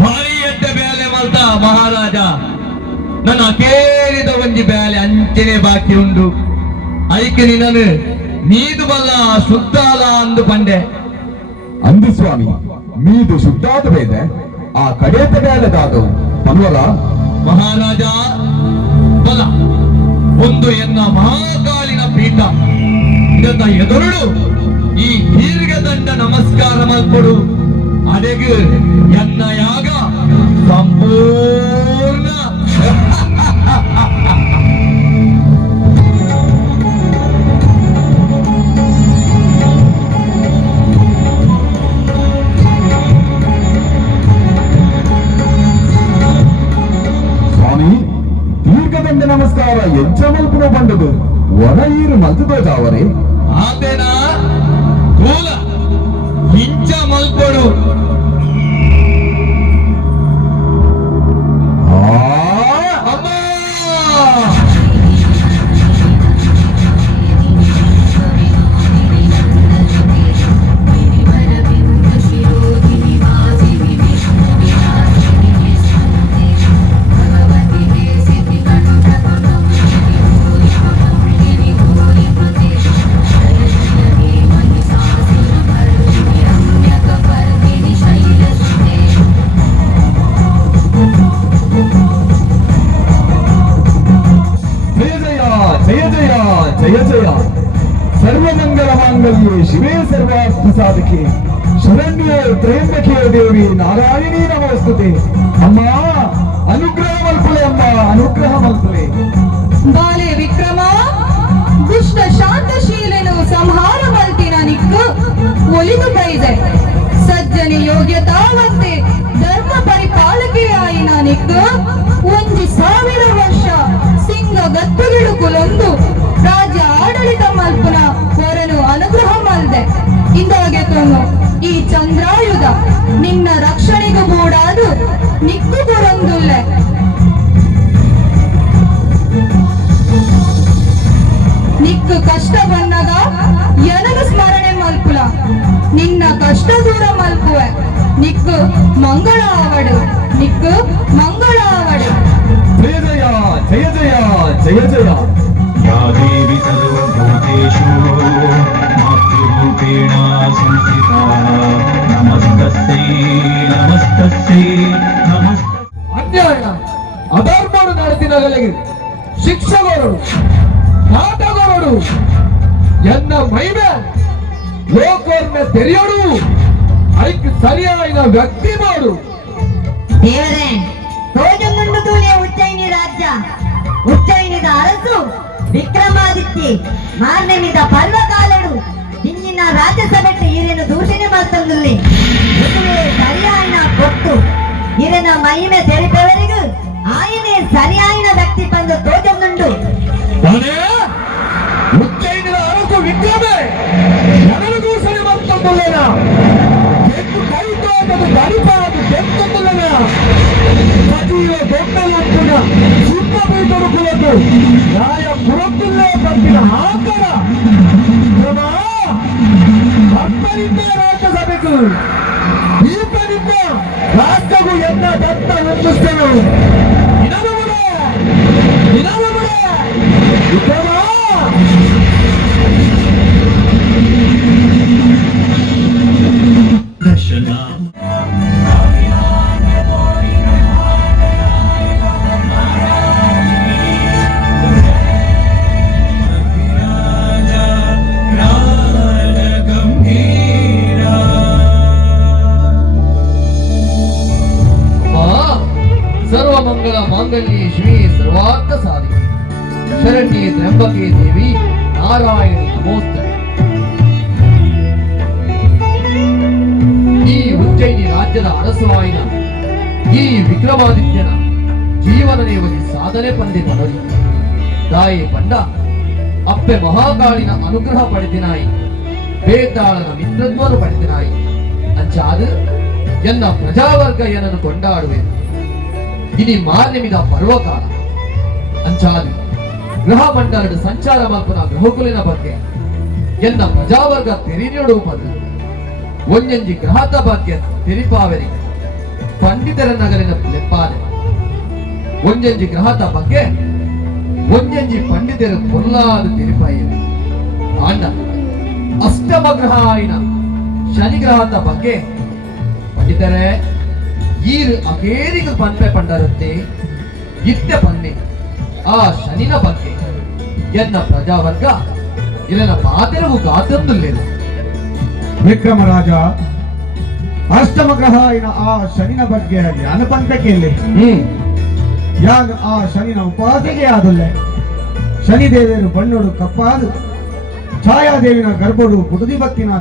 ಭಾರಿ ಎಡ್ಡ ಬೇಲೆ ಮಲ್ತ ಮಹಾರಾಜ ನನ್ನ ಕೇಳಿದ ಒಂಜಿ ಬೇಲೆ ಅಂಚನೆ ಬಾಕಿ ಉಂಡು ಐಕೆ ನಿನ್ನನು ನೀದು ಬಲ್ಲ ಶುದ್ಧಾಲ ಅಂದು ಪಂಡೆ ಅಂದು ಸ್ವಾಮಿ ಮೀದು ಶುದ್ಧಾದ ಬೇದೆ ಆ ಕಡೇತ ಬೇಲೆದಾದು ಪನ್ವಲ ಮಹಾರಾಜ ಬಲ ಒಂದು ಎನ್ನ ಮಹಾಕಾಲಿನ ಪೀಠ ಇದನ್ನ ಎದುರುಡು ಈ ದೀರ್ಘದಂಡ ನಮಸ್ಕಾರ ಮಲ್ಪಡು ಅಡೆಗು ಎನ್ನ ಯಾಗ ಸಂಪೂರ್ಣ ಸ್ವಾಮಿ ದೀರ್ಘದಂಡ ನಮಸ್ಕಾರ ಸಂಸಾರ ಎಂಚ ಮಲ್ಪುನ ಬಂಡದು ಒಣ ಈರು ಮಲ್ತದ ಜಾವರೆ ಆತೇನಾ ಕೂಲ ಇಂಚ ಮಲ್ಪಡು ಅಮ್ಮ ಜಯ ಜಯ ಜಯ ಜಯ ಸರ್ವಮಂಗಲ ಮಾಂಗಲ್ಯೆ ಶಿವೇ ಸರ್ವಾರ್ಥ ಸಾಧಕೆ ಶರಣ್ಯೇ ತ್ರಯಂಬಕೆ ದೇವಿ ನಾರಾಯಣಿ ನಮೋಸ್ತುತೆ ಅಮ್ಮ ಅನುಗ್ರಹ ಮಲ್ಪಲೆ ಅಮ್ಮ ಅನುಗ್ರಹ ಮಲ್ಪಲೆ ಬಾಲೆ ವಿಕ್ರಮ ದುಷ್ಟ ಶಾಂತಶೀಲನು ಸಂಹಾರ ಮಲ್ತಿನ ನಿಕ್ಕು ಒಲಿದು ಬೈದೆ ಸಜ್ಜನೆ ಯೋಗ್ಯತಾವಂತೆ ಧರ್ಮ ಪರಿಪಾಲಕೆಯಾಯಿನ ನಿಕ್ಕು 1,000 ವರ್ಷ ಸಿಂಗ ಗತ್ತುಗಿಡು ಕುಲೊಂದು ರಾಜ್ಯ ಆಡಳಿತ ಮಲ್ಪುನ ಹೊರನು ಅನುಗ್ರಹ ಮಲ್ದೆ ಇಂದಾಗೆ ತೊನ್ನು ಈ ಚಂದ್ರಾಯುಧ ನಿನ್ನ ರಕ್ಷಣೆಗೂ ಮೂಡಾದು ನಿಕ್ಕು ಕೊರೊಂದುಲ್ಲೆ ನಿಕ್ಕು ಕಷ್ಟ ಬಂದಾಗ ಎನನು ಸ್ಮರಣೆ ಮಲ್ಪುಲ ನಿನ್ನ ಕಷ್ಟ ದೂರ ಮಲ್ಪುವೆ ನಿಕ್ಕು ಮಂಗಳ ಆವಡು ನಿಕ್ಕು ಮಂಗಳ ಆವಡು ಜಯ ಜಯ ಜಯ ಜಯ ಜಯ ಜಯ या देवी सर्वभूतेषु मातृरूपेण संस्थिता नमस्तस्यै नमस्तस्यै नमस्तस्यै ಅನ್ಯಾಯ ಅಧರ್ಮವನ್ನು ನಡೆಸಿನಗಳಿಗೆ ಶಿಕ್ಷಕರು ನಾಟಕಗಳು ಎನ್ನ ಮೈಮೆ ಲೋಕವನ್ನ ತೆರೆಯಡು ಐಕ್ ಸರಿಯಾದ ವ್ಯಕ್ತಿ ಮಾಡು ದೇವರೇ ತೋಜಮುಂಡು ತೂಲಿಯ ಉಜ್ಜಯಿನಿ ರಾಜ್ಯ ಉಜ್ಜಯಿನಿದ ಅರಸು ವಿಕ್ರಮಾದಿತ್ಯ ಮಾರ್ನೆಮಿದ ಪರ್ವಕಾಲಡು ಇಂದಿನ ರಾಜ್ಯಸಭೆಟ್ಟು ಈರಿನ ದೂಷಣೆ ಮಾಡ್ತಂದುಲ್ಲಿ ಇದುವೇ ಸರಿಯಾಯಿನ ಕೊಟ್ಟು ಈರಿನ ಮಹಿಮೆ ತೆರಿಪವರಿಗೂ ಆಯನೇ ಸರಿಯಾಯಿನ ವ್ಯಕ್ತಿ ಬಂದು ತೋಜಮುಂಡು ಉಜ್ಜಯಿನಿದ ಅರಸು ವಿಕ್ರಮೆ ಜನರ ದೂಷಣೆ ಮಾಡ್ತಂದುಲ್ಲೇನ ಕೆಟ್ಟು ಕೈತೋ ಅನ್ನೋದು ಗಡಿಪಾದು ತೆತ್ತಂದುಲ್ಲೇನ ಸಜೀವ ದೊಡ್ಡಲಂತುನ ಸುತ್ತ ಬೀಟರು ಕುಲದ್ದು ನ್ಯಾಯ ಪುರತ್ತಿಲ್ಲೇ ತಪ್ಪಿನ ಆಕರ ಭಕ್ತರಿಂದ ರಾಜ್ಯಸಭೆಗೂ ಈತನಿಂದ ರಾಷ್ಟ್ರಗೂ ಎನ್ನ ದತ್ತ ನಂಬಿಸ್ತೇನೆ दर्शना ಸರ್ವಮಂಗಲ ಮಾಂಗಲ್ಯೆ ಶಿವೇ ಸರ್ವಾರ್ಥ ಸಾಧಿಕೆ ಶರಣ್ಯೆ ತ್ರ್ಯಂಬಕೆ ದೇವಿ ನಾರಾಯಣಿ ನಮೋಸ್ತುತೆ ಈ ಉಜ್ಜಯಿನಿ ರಾಜ್ಯದ ಅರಸವಾಯಿನ ಈ ವಿಕ್ರಮಾದಿತ್ಯನ ಜೀವನ ನೇವಲಿ ಸಾಧನೆ ಪಂದೆ ಪಡಲಿ ತಾಯಿ ಪಂಡ ಅಪ್ಪೆ ಮಹಾಕಾಳಿನ ಅನುಗ್ರಹ ಪಡೆದಿನಾಯಿ ಬೇತಾಳನ ಮಿತ್ರತ್ವನು ಪಡೆದಿನಾಯಿ ಅಂಚಾದು ಎನ್ನ ಪ್ರಜಾವರ್ಗ ಏನನ್ನು ಕೊಂಡಾಡುವೆ ಇನಿ ಮಾರ್ನೆಮಿದ ಪರ್ವಕಾಲ ಅಂಚಾದು ಗೃಹ ಮಂಡಲದ ಸಂಚಾರ ಮಲ್ಪನ ಗೃಹಕುಲಿನ ಬಗ್ಗೆ ಎನ್ನ ಪ್ರಜಾವರ್ಗ ತೆರಿ ನೀಡುವ ಬದಲು ಒಂಜಂಜಿ ಗ್ರಹದ ಬಗ್ಗೆ ತೆರಿಪಾವೆರಿ ಪಂಡಿತರ ನಗರಿನ ಲೆಪ್ಪಾದೆ ಒಂಜಂಜಿ ಗ್ರಹದ ಬಗ್ಗೆ ಒಂಜಂಜಿ ಪಂಡಿತರ ಪೊರ್ಲಾದ ತೆರಿಪಾಯಿದೆ ಆಂಡ ಅಷ್ಟಮ ಗ್ರಹ ಆಯ್ನ ಶನಿ ಗ್ರಹದ ಬಗ್ಗೆ ಪಂಡಿತರೆ ಈರು ಅಕೇರಿಗೂ ಪನ್ಪೆ ಪಂಡರಂತೆ ಇತ್ತೆ ಪನ್ನೆ ಆ ಶನಿನ ಬಗ್ಗೆ ಎನ್ನ ಪ್ರಜಾವರ್ಗ ಇದನ್ನ ಪಾತೆರವು ಗಾತಂದುಲ್ಲೇನು ವಿಕ್ರಮರಾಜ ಅಷ್ಟಮ ಗ್ರಹ ಆ ಶನಿನ ಬಗ್ಗೆ ಜ್ಞಾನ ಪಂಥಕ್ಕೆಲ್ಲಿ ಯಾನು ಆ ಶನಿನ ಉಪಾಸೆಗೆ ಆದಲ್ಲೆ ಶನಿದೇವಿಯರು ಬಣ್ಣೋಡು ಕಪ್ಪಾದು ಛಾಯಾದೇವಿನ ಗರ್ಭಡು ಪುಟದಿ ಬತ್ತಿನ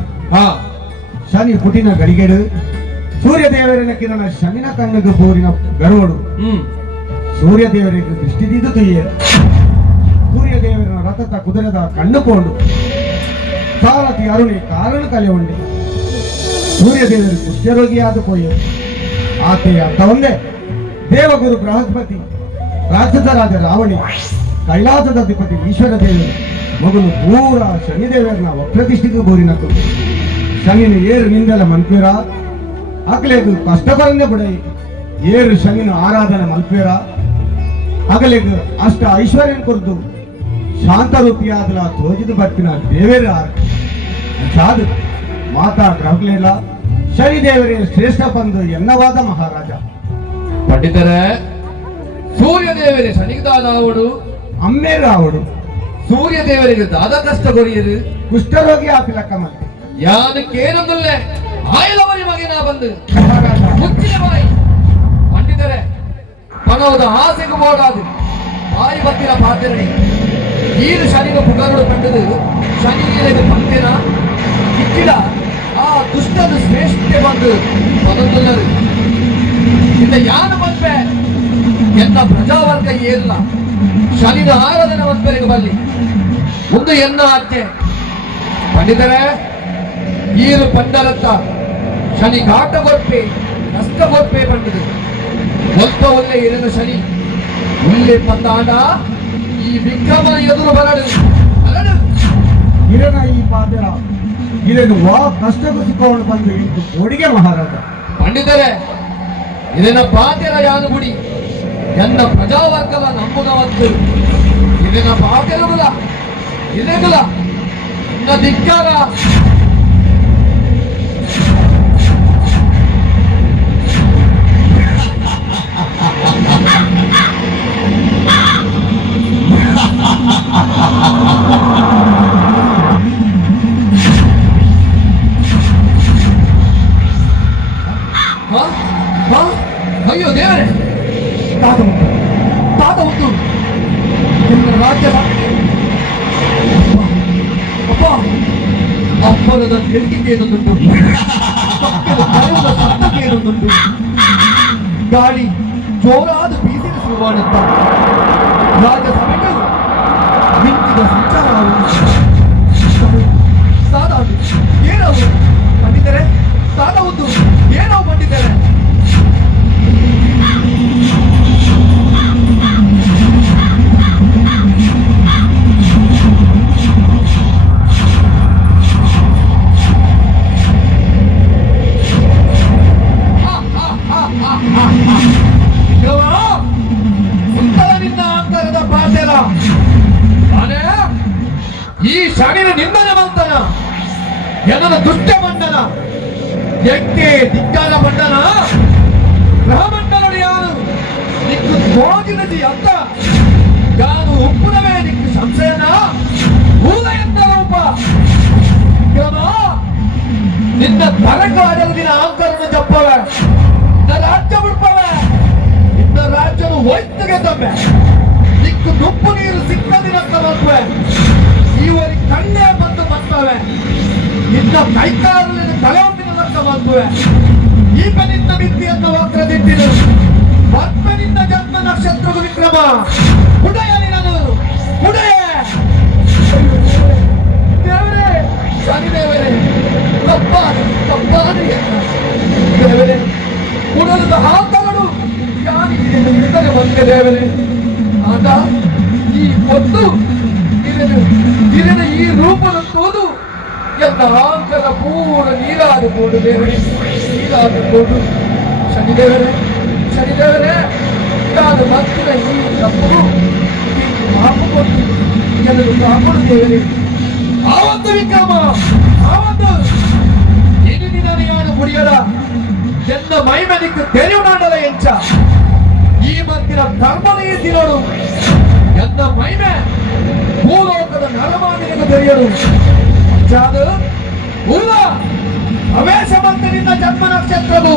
ಶನಿ ಪುಟಿನ ಗಡಿಗೆಡು ಸೂರ್ಯದೇವರಿನ ಕಿರಣ ಶನಿನ ಕಣ್ಣಗೆ ಬೋರಿನ ಗರ್ವಡು ಸೂರ್ಯದೇವರಿಗೆ ದೃಷ್ಟಿ ದಿದ್ದು ತುಯ್ಯ ಸೂರ್ಯ ದೇವರ ರಥದ ಕುದುರೆದ ಕಂಡುಕೊಂಡು ಸಾರಥಿ ಅರುಣಿ ಕಾರಣ ಕಲೆ ಉಂಡೆ ಸೂರ್ಯ ದೇವರು ಕುಷ್ಠರೋಗಿಯಾದ ಕೊಯ್ಯ ಆಕೆಯ ತಂದೆ ದೇವಗುರು ಬೃಹಸ್ಪತಿ ರಾಕ್ಷಸರಾಜ ರಾವಣಿ ಕೈಲಾಸದ ಅಧಿಪತಿ ಈಶ್ವರ ದೇವರು ಮಗನು ಪೂರ ಶನಿದೇವರನ್ನ ವಕ್ರತಿಷ್ಠಿಗೆ ಬೋರಿನಕ್ಕು ಶನಿನ ಏರು ನಿಂದೆಲ್ಲ ಮನ್ಪೇರ ಅಕಲೇಕು ಕಷ್ಟ ಬರಂದೆ ಬುಡೈ ಏರು ಶನಿನ ಆರಾಧನೆ ಮಲ್ಪೇರ ಅಗಲೇಕು ಅಷ್ಟ ಐಶ್ವರ್ಯನ್ ಕೊರ್ದು ಶಾಂತ ರೂಪಿಯಾದಲ ತೋಜಿದ ಬರ್ತಿನ ದೇವೇರ ಸಾಧು ಮಾತಾ ಗ್ರಹಗಳಿಲ್ಲ ಶನಿದೇವರೇ ಶ್ರೇಷ್ಠ ಬಂದು ಎನ್ನವಾದ ಮಹಾರಾಜ ಪಂಡಿತರೇ, ಸೂರ್ಯ ದೇವರೇ ಶನಿದಾದವಡು ಅಮ್ಮೇರು ಅವಡು ಸೂರ್ಯ ದೇವರಿಗೆ ದಾದ ಕಷ್ಟ ಕೊರಿಯರು ಕುಷ್ಠರೋಗಿ ಆಪಿಲಕ್ಕ ಮತ್ತೆ ಯಾನಕ್ಕೇನೊಂದಲ್ಲೇ ಆಯಲವರಿ ಮಗನ ಬಂದು ಮಹಾರಾಜ ಮುಚ್ಚಿನ ಬಾಯಿ ಪಂಡಿತರೇ, ಪಣವದ ಆಸೆಗೆ ಓಡಾದು ಬಾಯಿ ಬತ್ತಿನ ಪಾತ್ರೆ ಈರು ಶನಿಗೆ ಪುಗರುಡು ಕಂಡದು ಶನಿಗೆ ಪಂಕ್ತಿನ ಇಚ್ಚಿದ ಆ ದುಷ್ಟದ ಶ್ರೇಷ್ಠ ಬಂದು ಪದೊಂದಲ್ಲರು ಇಂದ ಯಾನ ಮನ್ಪೆ ಎನ್ನ ಪ್ರಜಾವರ್ಗ ಏಲ್ಲ ಶನಿನ ಆರಾಧನೆ ಮನ್ಪೆಗೆ ಬಲ್ಲಿ ಒಂದು ಎನ್ನ ಆಜ್ಞೆ ಪಂಡಿತರೇ, ಈರು ಪಂಡಲತ್ತ ಶನಿ ಘಾಟ ಕೊಡ್ಪೆ ಕಷ್ಟ ಕೊಡ್ಪೆ ಪಂಡಿತು ಒಲ್ಪ ಒಳ್ಳೆ ಇರನ ಶನಿ ಒಳ್ಳೆ ಪಂದಾಡ ಈ ವಿಕ್ರಮನ ಎದುರು ಬರಡು ಅರಡು ಇರನ ಈ ಪಾದರ ಇದನ್ನು ವಾ ಕಷ್ಟಕ್ಕೂ ಸಿಕ್ಕೊಂಡು ಬಂದು ಇಂದು ಕೋಡಿಗೆ ಮಹಾರಾಜ ಪಂಡಿತರೇ, ಇದನ್ನ ಪಾತ್ಯರ ಯಾನುಗುಡಿ ಎನ್ನ ಪ್ರಜಾವರ್ಗದ ನಂಬುನವಂತು ಇದನ್ನ ಪಾತ್ಯರುಗುಲ ಇದೆಗುಲ ಇನ್ನ ಧಿಕ್ಕಾರ ಅಯ್ಯೋ ದೇವರೇ, ತಾತ ಉಂಟು ನಿನ್ನ ರಾಜ್ಯ ಅಪ್ಪ ಅಪ್ಪನದ ತೆರಿಗೆಗೆ ಏನೊಂದುಂಟು ಸತ್ತಕ್ಕೆ ಏನೊಂದುಂಟು ಗಾಳಿ ಜೋರಾದ ಬೀಸಿನ ಸುರುವಾನಂತ ರಾಜ ಸಭೆಗಳು ಮಿಂಚಿದ ಸಂಚಾರ ಸಾದ ಏನವು ಪಂಡಿತರೆ, ಸಾದ ಒಂದು ಏನವು ಪಂಡಿತರೆ? ಈ ಶನಿನ ನಿಂದನೆ ಮಂತನ ಜನನ ದುಷ್ಟ ಮಂಡನ ಎಕ್ಕೆ ಧಿಕ್ಕಾರ ಮಂಡನ ಗ್ರಹಮಂಡಲ ಯಾರು ನಿಕ್ಕು ತೋಜಿನದಿ ಅತ್ತ ಯಾನು ಉಪ್ಪುನವೇ ನಿಕ್ಕು ಸಂಶಯನ ಊದ ಎಂದರ ಉಪ ನಿನ್ನ ತರಕ ಅಡಗದಿನ ಆಂಕರನ ಜಪ್ಪವೆ ನಿನ್ನ ರಾಜ್ಯ ಬಿಡ್ಪವೆ ನಿನ್ನ ರಾಜ್ಯನು ಹೋಯ್ತಗೆ ತಮ್ಮೆ ನಿಕ್ಕು ನುಪ್ಪು ನೀರು ಸಿಕ್ಕದಿನಕ್ಕ ಮಕ್ಕವೆ ಇವರಿಗೆ ಕಣ್ಣೇ ಬಂದು ಮತ್ತವೆ ನಿನ್ನ ಕೈಕಾಲಿನ ತಲೆ ಹೊಂದಿನಕ್ಕ ಮಕ್ಕವೆ ಈಗ ನಿನ್ನ ಮಿತಿಯನ್ನು ವಕ್ರದಿಟ್ಟಿರು ಮತ್ತೆ ನಿನ್ನ ಜನ್ಮ ನಕ್ಷತ್ರವು ವಿಕ್ರಮ ಉದಯ ನಿನದು ಉದಯ ದೇವರೇ, ಶನಿ ದೇವರೇ, ತಪ್ಪಾದೆ ದೇವರೇ, ಉಡಲದ ಹಾಕಗಳು ಯಾನಿಗೆ ನಿಂತನೆ ಬಂದೆ ದೇವರೇ. ಆಗ ಈ ಒಂದು ಇರನ ಈ ರೂಪದಂತೋದು ಎಲ್ಲ ಆಂಕರ ಪೂರ ನೀರಾದುಕೊಂಡು ದೇವರೇ, ನೀರಾದುಕೊಂಡು ಶನಿದೇವರೇ, ಶನಿದೇವರೇ, ನಾನು ಮತ್ತಿನ ಈ ತಪ್ಪು ಮಾಪು ಕೊಟ್ಟು ಜನರು ಕಾಪಾಡು ದೇವರೇ. ಆವತ್ತು ವಿಕ್ರಮ, ಆವತ್ತು ಇನ್ನು ನಾನು ಮುಡಿಯದ ಎನ್ನ ಮೈಮೆನಿக்கு தெரியுனாண்டல ಎಂಚ ಈ ಮತ್ತಿನ ಧರ್ಮನೀತಿ ನೋಡು ಎನ್ನ ಮೈಮೆ ಭೂಲೋಕದ ನರಮಾನಿಗೆ ತಿಳಿಯಡು ಜಾದು ಭೂಲ ಅವೇಶ ಬಂತ ನಿನ್ನ ಜನ್ಮ ನಕ್ಷತ್ರವು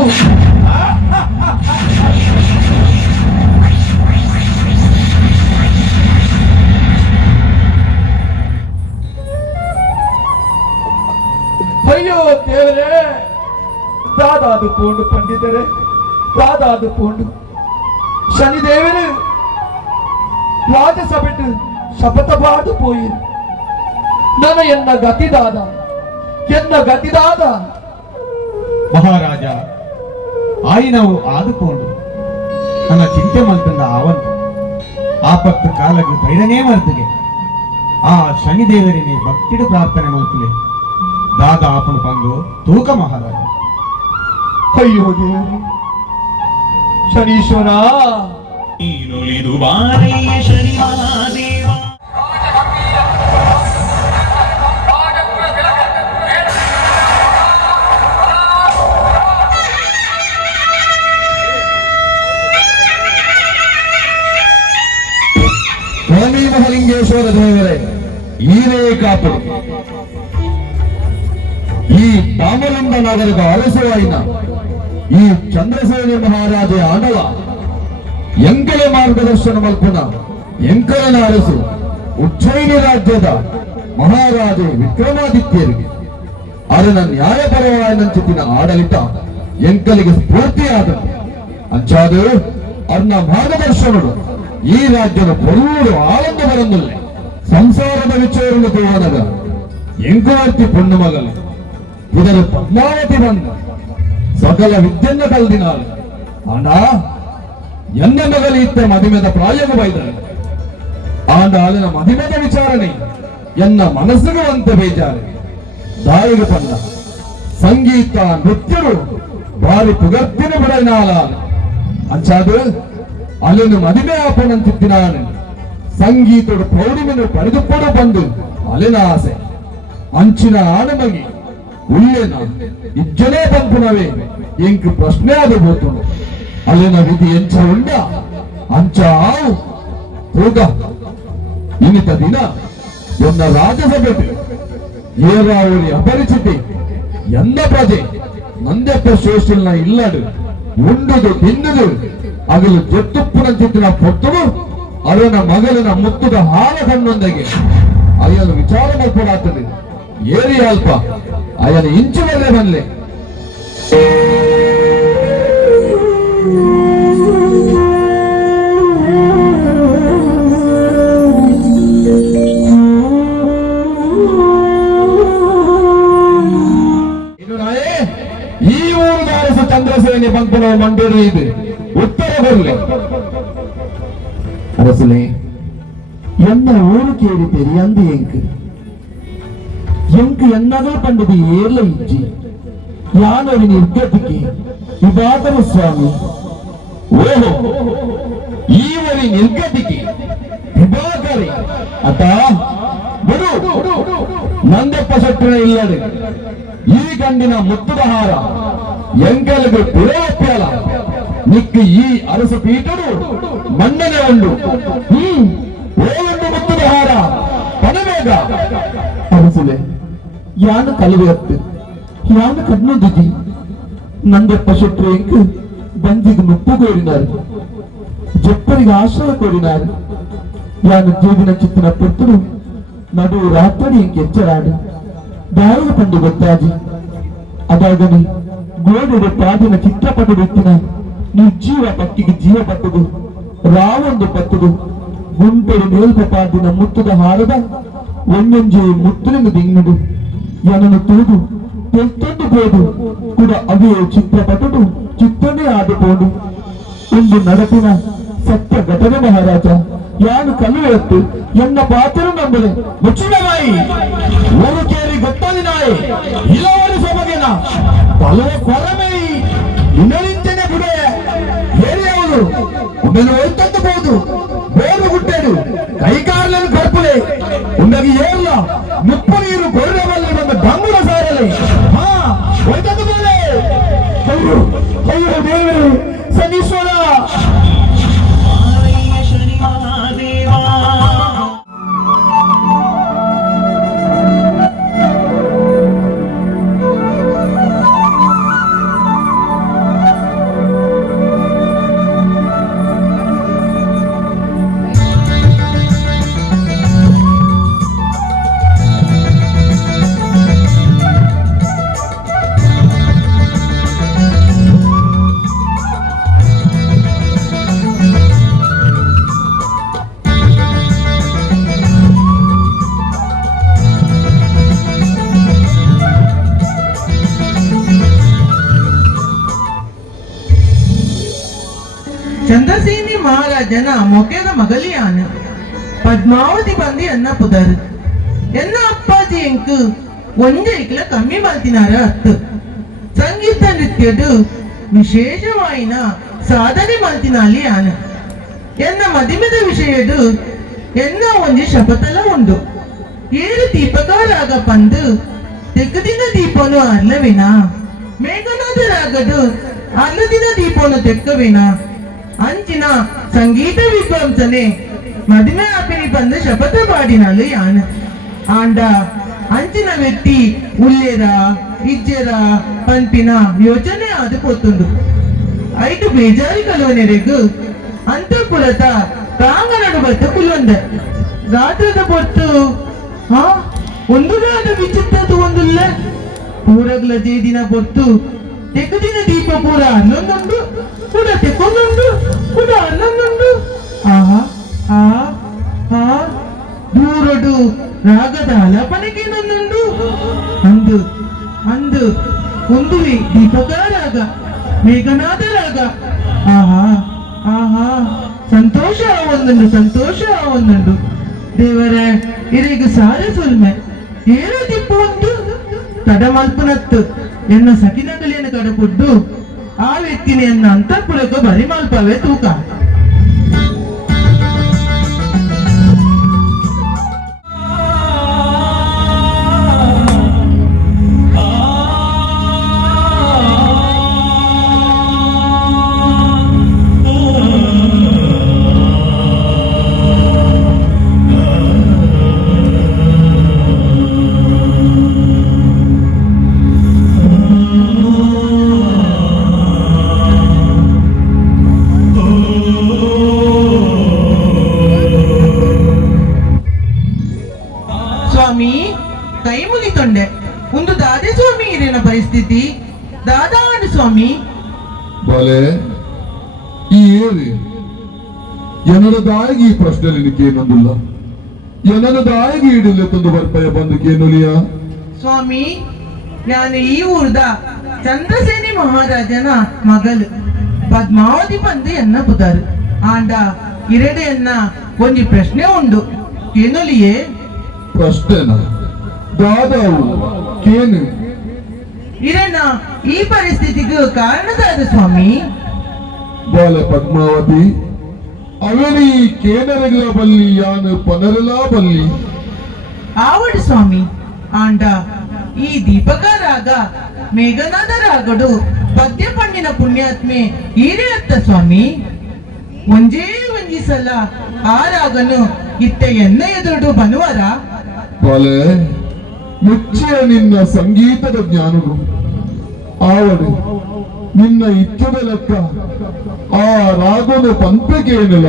ಅಯ್ಯೋ ದೇವರೇ, ದಾದಾದು ಪೋಂಡು ಪಂಡಿತರೆ, ದಾದಾದು ಪೋಂಡು ಶನಿದೇವರು ರಾಜಸಭೆಟ್ಟು ശപഥപാട് പോയി നന എന്ന ಗತಿದಾದ ಮಹಾರಾಜ ಆಯ್ನವು ಆದುಕೊಂಡು ನನ್ನ ಚಿಂತೆ ಮಲ್ತಂದ ಅವನು ಆಪತ್ತು ಕಾಲಕ್ಕೆ ಧೈರ್ಯನೇ ಮರ್ತಗೆ ಆ ಶನಿದೇವರಿನೇ ಭಕ್ತಿಡು ಪ್ರಾರ್ಥನೆ ಮಲ್ತಲೆ ದಾದ ಆಪನು ಬಂದು ತೂಕ ಮಹಾರಾಜ. ಅಯ್ಯೋ ದೇವರೇ, ಶನೀಶ್ವರ ನೀನುಳಿದು ಬಾರಯ್ಯ ಶನಿ ಮಹಾದೇವ. ಸ್ವಾಮಿ ಮಹಾಲಿಂಗೇಶ್ವರ ದೇವರೇ, ಈರೇ ಕಾಪು ಈ ತಾಮಲಿಂಗ ನಗರದ ಅರಸುವಾಯಿನ ಈ ಚಂದ್ರಸೇನ ಮಹಾರಾಜ ಆಡಲ ಎಂಕಲ ಮಾರ್ಗದರ್ಶನ ಮಲ್ಪನ ಎಂಕಲನ ಅರಸು ಉಜ್ಜಯಿನಿ ರಾಜ್ಯದ ಮಹಾರಾಜ ವಿಕ್ರಮಾದಿತ್ಯರಿಗೆ ಅದನ್ನ ನ್ಯಾಯಪರವಾಯಿನಂಚಿನ ಆಡಳಿತ ಎಂಕಲಿಗೆ ಸ್ಫೂರ್ತಿಯಾದ ಅಂಚಾದು ಅನ್ನ ಮಾರ್ಗದರ್ಶನಗಳು ಈ ರಾಜ್ಯದ ಪೊರುಳು ಆಳಂದ ಬರಂದಿಲ್ಲ. ಸಂಸಾರದ ವಿಚಾರವನ್ನು ತೋವನಗ ಎಂಕುವರ್ತಿ ಪುಣ್ಯ ಮಗಲ ಇದರ ಪದ್ಮಾವತಿ ಬಂದ ಸಕಲ ವಿದ್ಯೆನ್ನ ಕಲ್ದಿನಾಳು ಆಂಡ ಎನ್ನ ಮಗಲಿ ಇತ್ತ ಮದಿಮೆದ ಪ್ರಾಯಗ ಬೈದರು ಆಂಡ ಅಲ್ಲಿನ ಮದಿಮೆದ ವಿಚಾರಣೆ ಎನ್ನ ಮನಸ್ಸಿಗೂ ಅಂತ ಬೇಜಾರು ದಾಯಿಗೆ ಬಂದ ಸಂಗೀತ ನೃತ್ಯರು ಭಾರಿ ಪುಗರ್ತಿನ ಬಿಡನಾಳ ಅಂಚಾದು ಅಲ್ಲಿನ ಮದಿಮೆ ಆಪಣಂತಿದ್ದಿನಾನು ಸಂಗೀತದ ಪೌರ್ಣಿಮೆನು ಪಡೆದುಕೊಂಡು ಬಂದು ಅಲ್ಲಿನ ಆಸೆ ಅಂಚಿನ ಆನಮಗಿ ಉಲ್ಲೇನ ಇಜ್ಜನೇ ಪಂಪುನವೇ ಇಂಕ್ ಪ್ರಶ್ನೆ ಅದು ಬೋತುಂಡು ಅಲ್ಲಿನ ವಿಧಿ ಎಂಚ ಉಂಡ ಅಂಚ ಆವು ತೂಗ ಇನ್ನಿತ ದಿನ ಎನ್ನ ರಾಜಸಭೆ ಏರಾವಳಿ ಅಪರಿಚಿತಿ ಎನ್ನ ಪ್ರಜೆ ನಂದೆಪ್ಪ ಶೋಷಲ್ನ ಇಲ್ಲಡು ಉಂಡುದು ತಿನ್ನುದು ಅಗಲು ಜೊತ್ತುಪ್ಪನ ಚಿತ್ತಿನ ಪೊತ್ತುಡು ಅವನ ಮಗಲಿನ ಮುತ್ತುದ ಹಾಲ ಕಣ್ಣೊಂದಿಗೆ ಅಯ್ಯನ ವಿಚಾರ ಮಲ್ಪಡಾಗ್ತದೆ ಏರಿ ಅಲ್ಪ ಅಯ್ಯನ ಇಂಚು ಬಲ್ಲೆ ಬಲ್ಲೆ ಈ ಊರು ದಾರಸ ಚಂದ್ರಸೇನೆ ಬಂಕುನ ಮಂಡೂರು ಇದು ಉತ್ತರ ಬರಲಿ அரசனே என்ன ஊருக்கு ஏறி தெரியாது எங்கு என்னகள் பண்டது ஏர்ல இஞ்சி யானொரு நிற்கத்துக்கு இவாதர சுவாமி ஓஹோ ஈவரி நிற்கத்துக்கு விபாகரி அத்தா ಬಿಡು ನಂದೆಪ್ಪ ಶೆಟ್ಟರ ಇಲ್ಲದೆ ಈ ಗಂಡಿನ ಮುತ್ತದ ಹಾರ ಎಂಕಲಿಗೆ ಪುರೋಪ್ಯಲ ನಿಕ್ಕ ಈ ಅರಸ ಪೀಠರು ಮನ್ನನೆ ಉಂಡು ಓಲಂಡು ಮುತ್ತದ ಹಾರ ಪಣಬೇಗ ಅರಸಲೆ ಯಾನು ಕಲಿವೆಯತ್ತು ಯಾನು ಕಣ್ಣುದಿದಿ ನಂದೆಪ್ಪ ಶೆಟ್ಟರು ಎಂಕು ಬಂದಿಗೆ ಮುಪ್ಪು ಕೋರಿನಾರು ಜಪ್ಪರಿಗೆ ಆಶ್ರಯ ಕೋರಿನಾರು ಯಾನು ಜೀವಿನ ಚಿತ್ತಿನ ಪುತ್ತರು ನಡು ರಾತ್ರಿ ಎಚ್ಚರಾಡು ದಾಯಿಗ ಪಂಡು ಗೊತ್ತಾಜಿ ಅದಾಗನಿ ಗೋಡೆಯ ಪಾದಿನ ಚಿತ್ರಪಟು ಎತ್ತಿನ ನಿರ್ಜೀವ ಪಟ್ಟಿಗೆ ಜೀವ ಪಟ್ಟದು ರಾವೊಂದು ಪಟ್ಟದು ಗುಂಟೆಡು ಮೇಲ್ಪ ಪಾದಿನ ಮುತ್ತದ ಹಾರದ ಒಂದೊಂಜೆ ಮುತ್ತಲಿನ ದಿಂಗಡು ಏನನ್ನು ತೂದು ತೆಲ್ತೊಂದು ಬೋದು ಕೂಡ ಅವೇ ಚಿತ್ರಪಟು ಚಿತ್ರನೇ ಆದುಕೊಂಡು ಒಂದು ನಡಪಿನ ಸತ್ಯ ಘಟನೆ ಮಹಾರಾಜ ಯಾನು ಕಲಿವೆತ್ತು ಎನ್ನ ಪಾತ್ರ ನಂಬಲೆ ಮುಚ್ಚಿನ ಬಾಯಿ ಊರು ಕೇರಿ ಗೊತ್ತಾದಿ ನಾಯಿ ಇಲವರಿ ಸೊಬಗಿನ ಪಲವ ಕೊರಮೈ ಇನ್ನರಿಂಚನೆ ಗುಡೆ ಹೇರಿಯವರು ಒಮ್ಮೆನು ಒಯ್ತಂದು ಬೋರು ಗುಟ್ಟೆಡು ಕೈಕಾರలను ಕರ್ಪುಲೆ ಉಂಡಗಿ ಏರ್ಲ ಮುಪ್ಪು ನೀರು ಕೊರಡಬಲ್ಲಿ ಬಂದ ಬಂಗುಳ ಸಾರಲೆ ಹಾ ಒಯ್ತಂದು ಬೋಲೆ ಅಯ್ಯೋ ಅಯ್ಯೋ ದೇವರೇ ಶನೀಶ್ವರ ಚಂದ್ರಸೇನಿ ಮಹಾರಾಜನ ಮೊಕೆದ ಮಗಲಿಯಾನ ಪದ್ಮಾವತಿ ಬಂದಿ ಅನ್ನ ಪುದರ್ ಎನ್ನ ಅಪ್ಪಾಜಿ ಎಂಕು ಒಂಜೈಕ್ಲ ಕಮ್ಮಿ ಮಲ್ತಿನಾರ ಅತ್ತು ಸಂಗೀತ ನೃತ್ಯದ ವಿಶೇಷವಾಯಿನ ಸಾಧನೆ ಮಲ್ತಿನಲ್ಲಿ ಆನ ಎನ್ನ ಮದಿಮೆದ ವಿಷಯದ ಎನ್ನ ಒಂಜಿ ಶಪಥಲ ಉಂಡು ಏಳು ದೀಪಕಾರಾಗ ಪಂದು ತೆಕ್ಕದಿನ ದೀಪನು ಅರ್ಲವಿನ ಮೇಘನಾದರಾಗದು ಅರ್ಲದಿನ ದೀಪನು ತೆಕ್ಕವಿನ ಅಂಚಿನ ಸಂಗೀತ ವಿದ್ವಾಂಸನೆ ಮದಿಮೆ ಆಪಿನಿ ಪಂದು ಶಪಥ ಪಾಡಿನಲು ಯಾನ ಆಂಡ ಅಂಚಿನ ವ್ಯಕ್ತಿ ಉಲ್ಲೇರ ಇಜ್ಜೆರ ಪಂಪಿನ ಯೋಚನೆ ಆದು ಪೋತುಂಡು ಐಟು ಬೇಜಾರಿ ಕಲುವನೆರೆಗು ಅಂತಃಪುರತ ಪ್ರಾಂಗಣಡು ಬತ್ತ ಕುಲ್ಲೊಂದ ರಾತ್ರದ ಪೊತ್ತು ಒಂದು ರಾದ ವಿಚಿತ್ರದು ಒಂದುಲ್ಲ ಪೂರಗ್ಲ ಜೇದಿನ ಪೊತ್ತು ತೆಕ್ಕದಿನ ದೀಪ ಪೂರ ಹನ್ನೊಂದುಂಡು ಕೂಡ ತೆಕ್ಕೊಂದುಂಡು ಕೂಡ ಹನ್ನೊಂದುಂಡು ಆಹಾ ಆ ಆ ದೂರಡು ರಾಗದ ಆಲಾಪನೆಗೆ ನನ್ನುಂಡು ಅಂದು ಅಂದು ಒಂದುವೆ ದೀಪಕಾರಾಗ ಮೇಘನಾದ ರಾಗ ಆಹಾ ಆಹಾ ಸಂತೋಷ ಒಂದುಂಡು ದೇವರೇ ಇರೆಗೆ ಸಾರೆ ಸುಲ್ಮೆ ಏರೋ ದಿಪ್ಪ ಒಂದು ತಡ ಮಲ್ಪನತ್ತು ಎನ್ನ ಸಕಿನಗಲಿಯನ್ನು ಕಡಪುಡ್ಡು ಆ ವ್ಯಕ್ತಿನ ಎನ್ನ ಅಂತಃಪುರಕ್ಕೆ ಬರಿ ಮಲ್ಪವೇ ತೂಕ ಸ್ವಾಮಿ ಕೈ ಮುಗಿತೊಂಡೆ ಒಂದು ದಾದೆ ಸ್ವಾಮಿ ಇರೇನ ಪರಿಸ್ಥಿತಿ ದಾದಾಡು ಸ್ವಾಮಿ ಬಲೆ ಈ ಏರಿ ಎನ್ನದಾಗಿ ಈ ಪ್ರಶ್ನೆ ನಿನಗೇನೊಂದಿಲ್ಲ ಎನ್ನದಾಗಿ ಇಡಲು ತಂದು ಬರ್ಪಯ ಬಂದಕ್ಕೇನುಲಿಯ ಸ್ವಾಮಿ ನಾನು ಈ ಊರ್ದ ಚಂದ್ರಸೇನಿ ಮಹಾರಾಜನ ಮಗಲು ಪದ್ಮಾವತಿ ಬಂದು ಎನ್ನ ಪುದರು ಆಂಡ ಇರೆಡೆ ಎನ್ನ ಒಂದು ಪ್ರಶ್ನೆ ಉಂಡು ಏನೊಲಿಯೇ ಪ್ರಶ್ನೆನ ದಾದಾವು ಕೇನು ಇರಣ್ಣ ಈ ಪರಿಸ್ಥಿತಿಗೂ ಕಾರಣದಾದ ಸ್ವಾಮಿ ಬಾಲ ಪದ್ಮಾವತಿ ಅವನಿ ಕೇನರಗಳ ಬಲ್ಲಿ ಯಾನು ಪನರಲಾ ಬಲ್ಲಿ ಆವಡು ಸ್ವಾಮಿ ಆಂಡ ಈ ದೀಪಕಾರಾಗ ಮೇಘನಾದ ರಾಗಡು ಪದ್ಯ ಪಂಡಿನ ಪುಣ್ಯಾತ್ಮೆ ಈರೇ ಅತ್ತ ಸ್ವಾಮಿ ಒಂಜೇ ಒಂಜಿ ಸಲ ಆ ರಾಗನು ಇತ್ತ ಎನ್ನ ಎದುರು ಬನುವರ ಬಾಲೆ ಮುಚ್ಚೆ ನಿನ್ನ ಸಂಗೀತದ ಜ್ಞಾನವು ಆವಡು ನಿನ್ನ ಇಚ್ಛದ ಲೆಕ್ಕ ಆ ರಾಗದ ಪಂಪಕೇನಿಲ್ಲ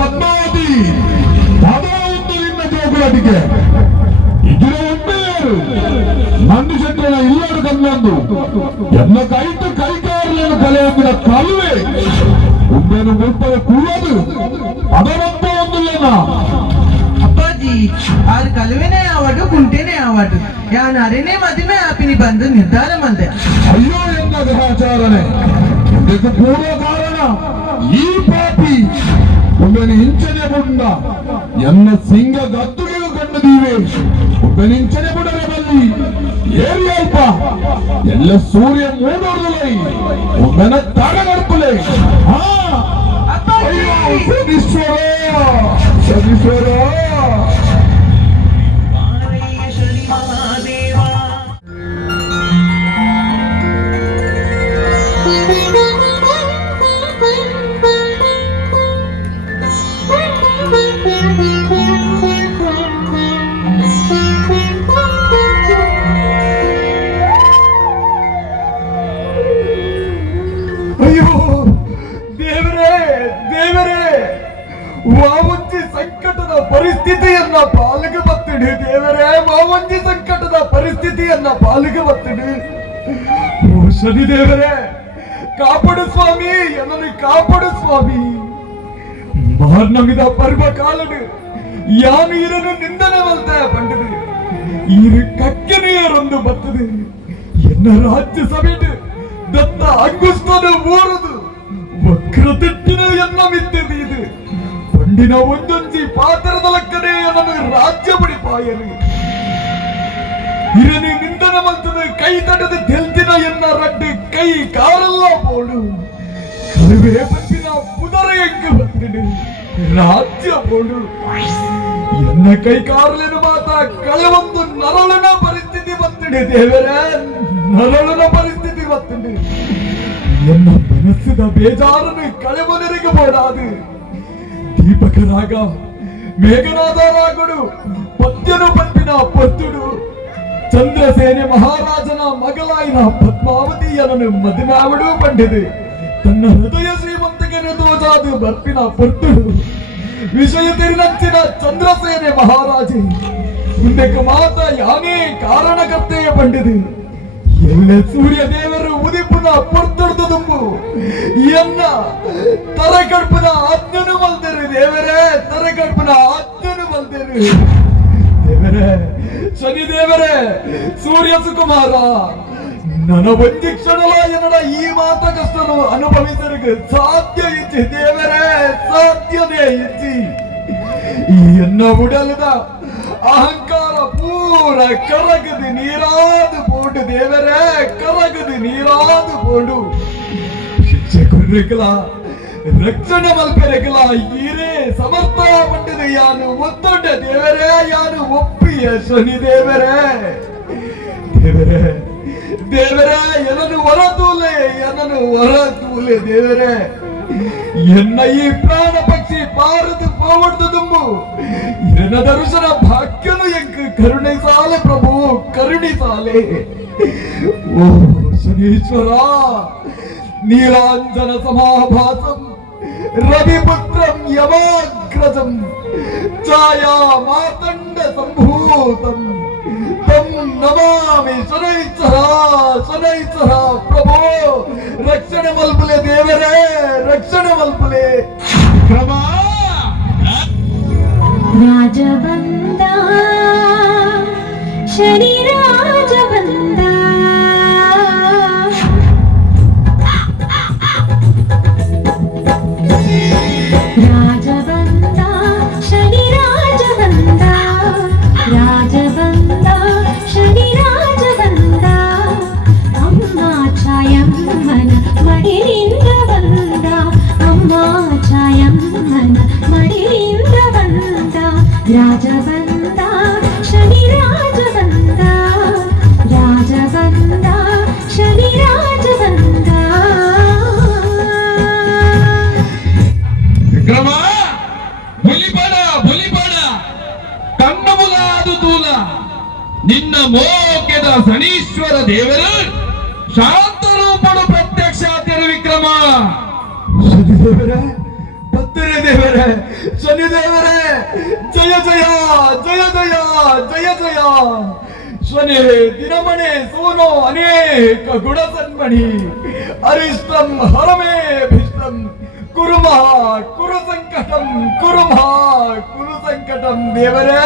ಪದ್ಮಾವತಿ ನಿನ್ನ ಜೋಗುಲಾಟಿಕೆ ಇದರ ಒಮ್ಮೆಯಾರು ನಂದು ಶೆಟ್ಟನ ಇಲ್ಲರು ಕನ್ನಂದು ಎನ್ನ ಕೈತು ಕೈಕಾರలను ಕಲೆಯೊಂದಿನ ಕಲುವೆ ಒಮ್ಮೆನು ಮುಲ್ಪದ ಕೂಡದು ಅದರಂತ ಒಂದಿಲ್ಲನ ಅಪ್ಪಾಜಿ ಆರು ಕಲುವೆನೇ ಆವಡು ಕುಂಟೆನೇ ಆವಡು ಯಾನ್ ಅರೆನೇ ಮದುವೆ ಆಪಿನಿ ಬಂದು ನಿರ್ಧಾರ ಮಂದೆ ಅಯ್ಯೋ ಎನ್ನ ಗ್ರಹಾಚಾರನೆ ಇದಕ್ಕೆ ಪೂರ್ವ ಕಾರಣ ಈ ಪಾಪಿ ಒಬ್ಬನ ಇಂಚನೆ ಬುಂಡ ಎನ್ನ ಸಿಂಗ ಗದ್ದುಗೆಯು ಕಂಡದೀವೆ ಒಬ್ಬನ ಇಂಚನೆ ಬುಡರೆ ಬಲ್ಲಿ ಏರಿ ಅಲ್ಪ ಎಲ್ಲ ಸೂರ್ಯ ಮೂಡೋರ್ಲೈ ಒಬ್ಬನ ತಡಗರ್ಪುಲೆ ಅಯ್ಯೋ ಶನೀಶ್ವರ ಶನೀಶ್ವರ ಪರಿಸ್ಥಿತಿಯನ್ನ ಪಾಲಿಗೆ ಬತ್ತಿಡು ದೇವರೇ. ಒಂಜಿ ಸಂಕಟದ ಪರಿಸ್ಥಿತಿಯನ್ನ ಪಾಲಿಗೆ ಬತ್ತಿಡು. ಓ ಶನಿ ದೇವರೇ, ಕಾಪಾಡು ಸ್ವಾಮಿ, ಎನ್ನನ್ನು ಕಾಪಾಡು ಸ್ವಾಮಿ. ಮಾರ್ನಮಿದ ಪರ್ವ ಕಾಲಡು ಯಾನು ಇರನು ನಿಂದನೆ ಮಲ್ತ ಪಂಡದು ಇರು ಕಕ್ಕನೆಯರೊಂದು ಬತ್ತದು. ಎನ್ನ ರಾಜ್ಯ ಸಭೆಡು ದತ್ತ ಅಂಗುಸ್ತನ ಊರದು ವಕ್ರತಿಟ್ಟಿನ ಎನ್ನ ಮಿತ್ತದು ಇದು ಪಂಡಿನ ಒಂದೊಂಜಿ ಪಾತ್ರದ ಲಕ್ಕನೆ ಎನ್ನನು ರಾಜ್ಯ ಬಡಿಪಾಯರು. ಇರನು ನಿಂದನ ಮಲ್ತದು ಕೈ ತಡದು ತೆಲ್ತಿನ ಎನ್ನ ರಡ್ಡು ಕೈ ಕಾರಲ್ಲ ಪೋಡು. ಕರುವೆ ಬಂದಿನ ಪುದರ ಎಂಗೆ ಬಂದಿಡು ರಾಜ್ಯ ಪೋಡು. ಎನ್ನ ಕೈ ಕಾರಲಿನ ಮಾತ ಕಳೆವೊಂದು ನರಳನ ಪರಿಸ್ಥಿತಿ ಬತ್ತಿಡೆ ದೇವರೇ, ನರಳನ ಪರಿಸ್ಥಿತಿ ಬತ್ತಿಡೆ. ಎನ್ನ ಮನಸ್ಸಿನ ಬೇಜಾರನ್ನು ಕಳೆವನರಿಗೆ ಬೋಡಾದು. ದೀಪಕ ರಾಗ ಮೇಘನಾದ ರಾಗುಡು ಪದ್ಯನು ಪಂಪಿನ ಪತ್ತುಡು. ಚಂದ್ರಸೇನೆ ಮಹಾರಾಜನ ಮಗಳಾಯಿನ ಪದ್ಮಾವತಿಯನನ್ನು ಮದುವೆಯಾವಡು ಪಂಡಿದೆ. ತನ್ನ ಹೃದಯ ಶ್ರೀಮಂತಿಗೆನೆ ತೋಜಾದು ಬರ್ಪಿನ ಪೊಟ್ಟುಡು. ವಿಷಯ ತಿರುನಂಚಿನ ಚಂದ್ರಸೇನೆ ಮಹಾರಾಜೆ ಮುಂದಕ್ಕೆ ಮಾತ ಯಾನೇ ಕಾರಣಕರ್ತೆಯ ಪಂಡಿದೆ. ಎಲ್ಲ ಸೂರ್ಯ ದೇವರು ಉದಿಪುನ ಪೊರ್ತುಡ್ದು ತುಂಬು ಎನ್ನ ತರಕಡ್ಪುನ ಆಜ್ಞನು ಮಲ್ದರು ದೇವರೇ, ತರಕಡ್ಪುನ ಆಜ್ಞನು ಮಲ್ದರು ದೇವರೇ. ಶನಿ ದೇವರೇ, ಸೂರ್ಯ ಸುಕುಮಾರ, ನನ್ನ ಒಂಜಿ ಕ್ಷಣಲ ಎನ್ನಡ ಈ ಮಾತ ಕಷ್ಟನು ಅನುಭವಿಸರಿಗೆ ಸಾಧ್ಯ ಇಚ್ಚಿ ದೇವರೇ, ಸಾಧ್ಯನೇ ಇಚ್ಚಿ. ಈ ಎನ್ನ ಉಡಲದ ಅಹಂಕಾರ ಪೂರ ಕರಗದು ನೀರಾದು ಪೋಡು ದೇವರೇ, ಕರಗದು ನೀರಾದು ಪೋಡು. ಶಿಕ್ಷಕರಿಗಲ ರಕ್ಷಣೆ ಮಲ್ಪೆರೆಗಲ ಈರೇ ಸಮರ್ಥ ಪಂಡಿದೆ ಯಾನು ಒತ್ತೊಡ್ಡ ದೇವರೇ, ಯಾನು ಒಪ್ಪಿಯ ಶನಿ ದೇವರೇ. ದೇವರೇ ದೇವರೇ, ಎನ್ನನು ಹೊರತೂಲೆ, ಎನ್ನನು ಹೊರತೂಲೆ ದೇವರೇ. ಎನ್ನ ಈ ಪ್ರಾಣ ಪಕ್ಷಿ ಪಾರದು ಪೋವಡ್ದು ತುಂಬು ಇರನ ದರ್ಶನ ಭಾಗ್ಯನು ಎಂಕ ಕರುಣಿಸಾಲೆ ಪ್ರಭು, ಕರುಣಿಸಾಲೆ. ಓ ಶನೀಶ್ವರ, ನೀಲಾಂಜನ ಸಮಾಭಾಸಂ ರವಿಪುತ್ರಂ ಯಮಾಗ್ರಜಂ ಛಾಯಾ ಮಾತಂಡ ಸಂಭೂತಂ ತಂ ನಮಾಮಿ ಶನೈಶ್ವರ, ಶನೈಶ್ವರ ಪ್ರಭೋ. ರಕ್ಷಣೆ ಮಲ್ಪಲೆ ದೇವರೇ, ರಕ್ಷಣೆ ಮಲ್ಪಲೆ. ರಾಜಬಂದ ಶನಿ ರಾಜಬಂದ, ರಾಜಬಂದ ಶನಿ ರಾಜಬಂದ, ರಾಜಬಂದ ಶನಿ ರಾಜಬಂದ. ಅಮ್ಮ ಛಾಯಮ್ಮನ ಮಡಿಲಿಂದ ಬಂದ, ಅಮ್ಮ ಛಾಯಮ್ಮನ ಮಡಿಲಿಂದ ಬಂದ. ರಾಜಬಂದ ಶನಿ ರಾಜಬಂದ, ರಾಜಬಂದ ಶನಿ ರಾಜಬಂದ. ವಿಕ್ರಮ, ಬುಲಿಪಡ ಬುಲಿಪಡ ಕಣ್ಣಮುಲಾದು ತೂಲ. ನಿನ್ನ ಮೋಕೆದ ಶನೀಶ್ವರ ದೇವರು ಶಾಂತ ರೂಪಡು ಪ್ರತ್ಯಕ್ಷಾತ್ಯರು ವಿಕ್ರಮ. ಶನಿ ದೇವರೇ, ಭಕ್ತರೇ ದೇವರೇ, ಶನಿ ದೇವರೇ, ಜಯ ಜಯ ಜಯ ಜಯ ಜಯ ಜಯ. ಶನಿ ದಿನಮಣೆ ಸೂನೋ ಅನೇಕ ಗುಣ ಸನ್ಮಣಿ, ಅರಿಷ್ಟಂ ಹರಮೇ ಭೀಷ್ಟಂ ಕುರುಮ ಕುರು ಸಂಕಟಂ, ಕುರುಮ ಕುರು ಸಂಕಟಂ ದೇವರೇ.